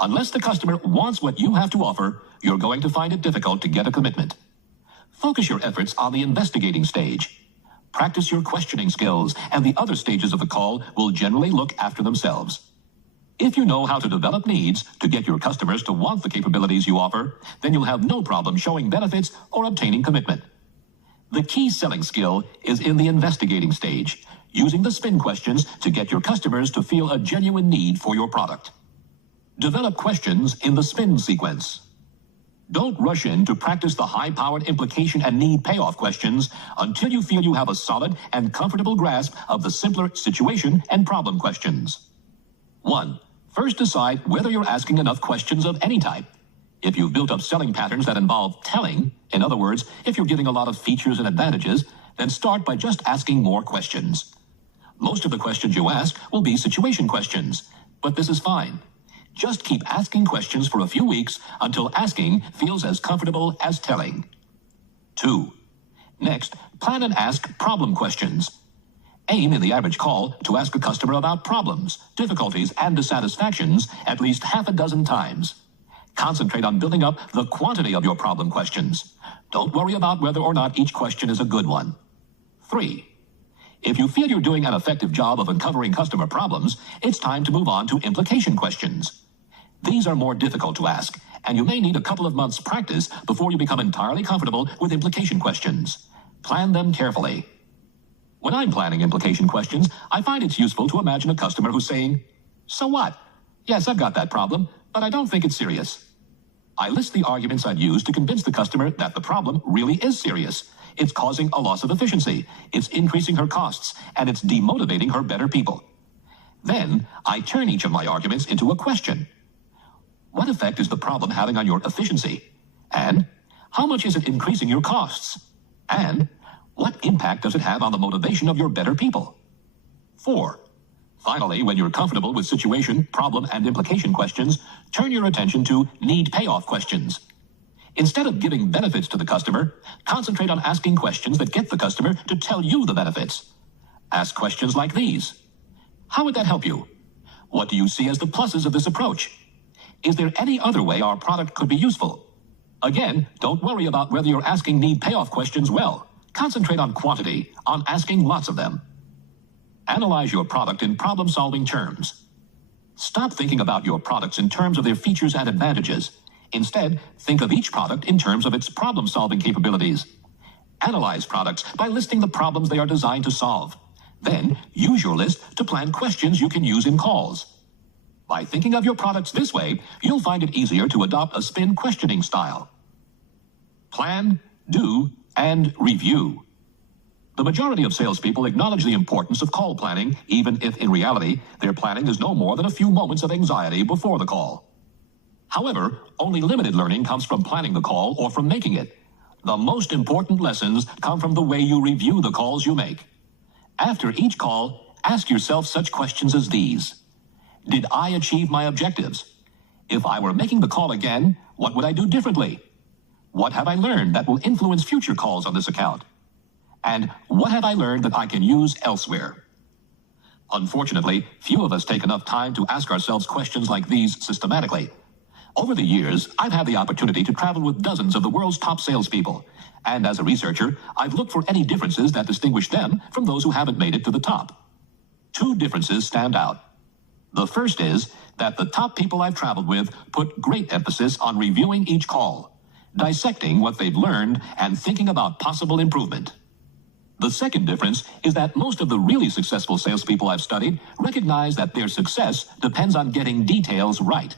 Unless the customer wants what you have to offer, you're going to find it difficult to get a commitment. Focus your efforts on the investigating stage. Practice your questioning skills, and the other stages of the call will generally look after themselves. If you know how to develop needs to get your customers to want the capabilities you offer, then you'll have no problem showing benefits or obtaining commitment. The key selling skill is in the investigating stage, using the spin questions to get your customers to feel a genuine need for your product. Develop questions in the spin sequence. Don't rush in to practice the high-powered implication and need payoff questions until you feel you have a solid and comfortable grasp of the simpler situation and problem questions. 1. First decide whether you're asking enough questions of any type. If you've built up selling patterns that involve telling, in other words, if you're giving a lot of features and advantages, then start by just asking more questions. Most of the questions you ask will be situation questions, but this is fine. Just keep asking questions for a few weeks until asking feels as comfortable as telling. 2. Next, plan and ask problem questions. Aim in the average call to ask a customer about problems, difficulties, and dissatisfactions at least half a dozen times. Concentrate on building up the quantity of your problem questions. Don't worry about whether or not each question is a good one. 3. If you feel you're doing an effective job of uncovering customer problems, it's time to move on to implication questions. These are more difficult to ask, and you may need a couple of months' practice before you become entirely comfortable with implication questions. Plan them carefully. When I'm planning implication questions, I find it's useful to imagine a customer who's saying, "So what? Yes, I've got that problem, but I don't think it's serious." I list the arguments I'd use to convince the customer that the problem really is serious. It's causing a loss of efficiency, it's increasing her costs, and it's demotivating her better people. Then, I turn each of my arguments into a question. What effect is the problem having on your efficiency? And how much is it increasing your costs? And what impact does it have on the motivation of your better people? 4. Finally, when you're comfortable with situation, problem, and implication questions, turn your attention to need payoff questions. Instead of giving benefits to the customer, concentrate on asking questions that get the customer to tell you the benefits. Ask questions like these. How would that help you? What do you see as the pluses of this approach? Is there any other way our product could be useful? Again, don't worry about whether you're asking need payoff questions well. Concentrate on quantity, on asking lots of them. Analyze your product in problem-solving terms. Stop thinking about your products in terms of their features and advantages. Instead, think of each product in terms of its problem-solving capabilities. Analyze products by listing the problems they are designed to solve. Then, use your list to plan questions you can use in calls. By thinking of your products this way, you'll find it easier to adopt a spin questioning style. Plan, do, and review. The majority of salespeople acknowledge the importance of call planning, even if in reality, their planning is no more than a few moments of anxiety before the call. However, only limited learning comes from planning the call or from making it. The most important lessons come from the way you review the calls you make. After each call, ask yourself such questions as these. Did I achieve my objectives? If I were making the call again, what would I do differently? What have I learned that will influence future calls on this account? And what have I learned that I can use elsewhere? Unfortunately, few of us take enough time to ask ourselves questions like these systematically. Over the years, I've had the opportunity to travel with dozens of the world's top salespeople. And as a researcher, I've looked for any differences that distinguish them from those who haven't made it to the top. Two differences stand out. The first is that the top people I've traveled with put great emphasis on reviewing each call, dissecting what they've learned and thinking about possible improvement. The second difference is that most of the really successful salespeople I've studied recognize that their success depends on getting details right.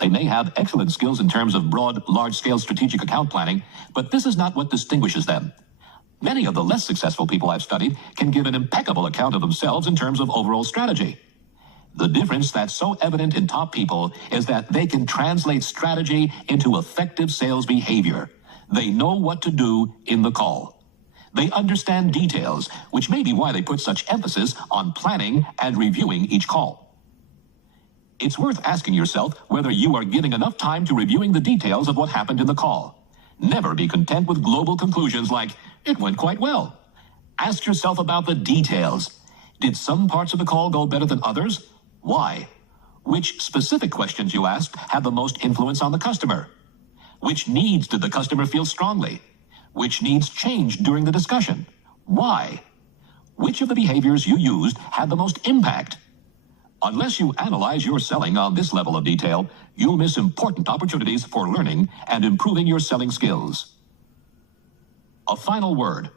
They may have excellent skills in terms of broad, large-scale strategic account planning, but this is not what distinguishes them. Many of the less successful people I've studied can give an impeccable account of themselves in terms of overall strategy. The difference that's so evident in top people is that they can translate strategy into effective sales behavior. They know what to do in the call. They understand details, which may be why they put such emphasis on planning and reviewing each call. It's worth asking yourself whether you are giving enough time to reviewing the details of what happened in the call. Never be content with global conclusions like, it went quite well. Ask yourself about the details. Did some parts of the call go better than others? Why? Which specific questions you asked had the most influence on the customer? Which needs did the customer feel strongly? Which needs changed during the discussion? Why? Which of the behaviors you used had the most impact? Unless you analyze your selling on this level of detail, you'll miss important opportunities for learning and improving your selling skills. A final word.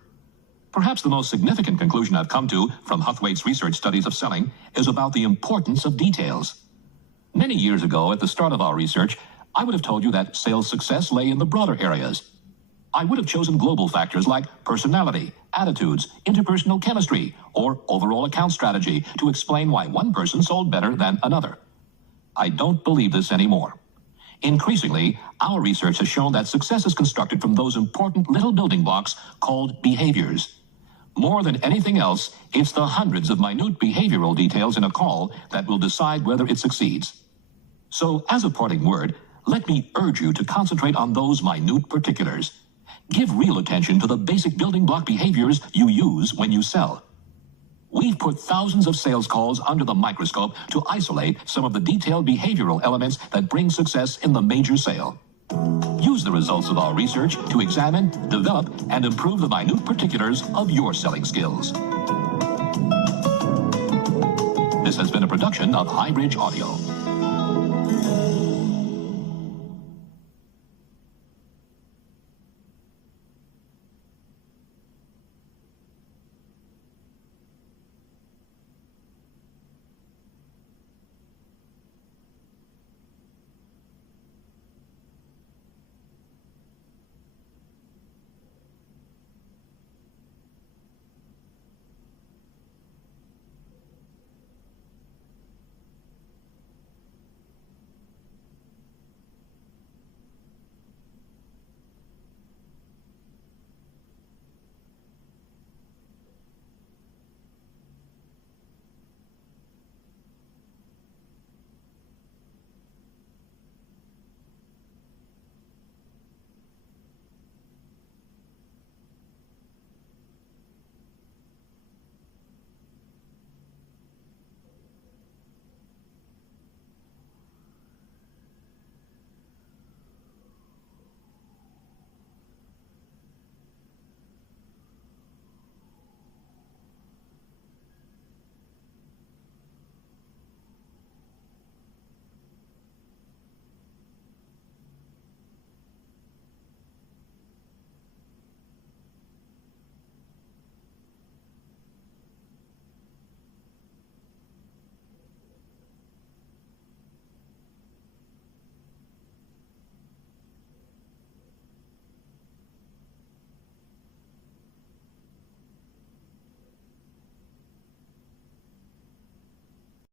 Perhaps the most significant conclusion I've come to from Huthwaite's research studies of selling is about the importance of details. Many years ago, at the start of our research, I would have told you that sales success lay in the broader areas. I would have chosen global factors like personality, attitudes, interpersonal chemistry, or overall account strategy to explain why one person sold better than another. I don't believe this anymore. Increasingly, our research has shown that success is constructed from those important little building blocks called behaviors. More than anything else, it's the hundreds of minute behavioral details in a call that will decide whether it succeeds. So, as a parting word, let me urge you to concentrate on those minute particulars. Give real attention to the basic building block behaviors you use when you sell. We've put thousands of sales calls under the microscope to isolate some of the detailed behavioral elements that bring success in the major sale. Use the results of our research to examine, develop, and improve the minute particulars of your selling skills. This has been a production of Highbridge Audio.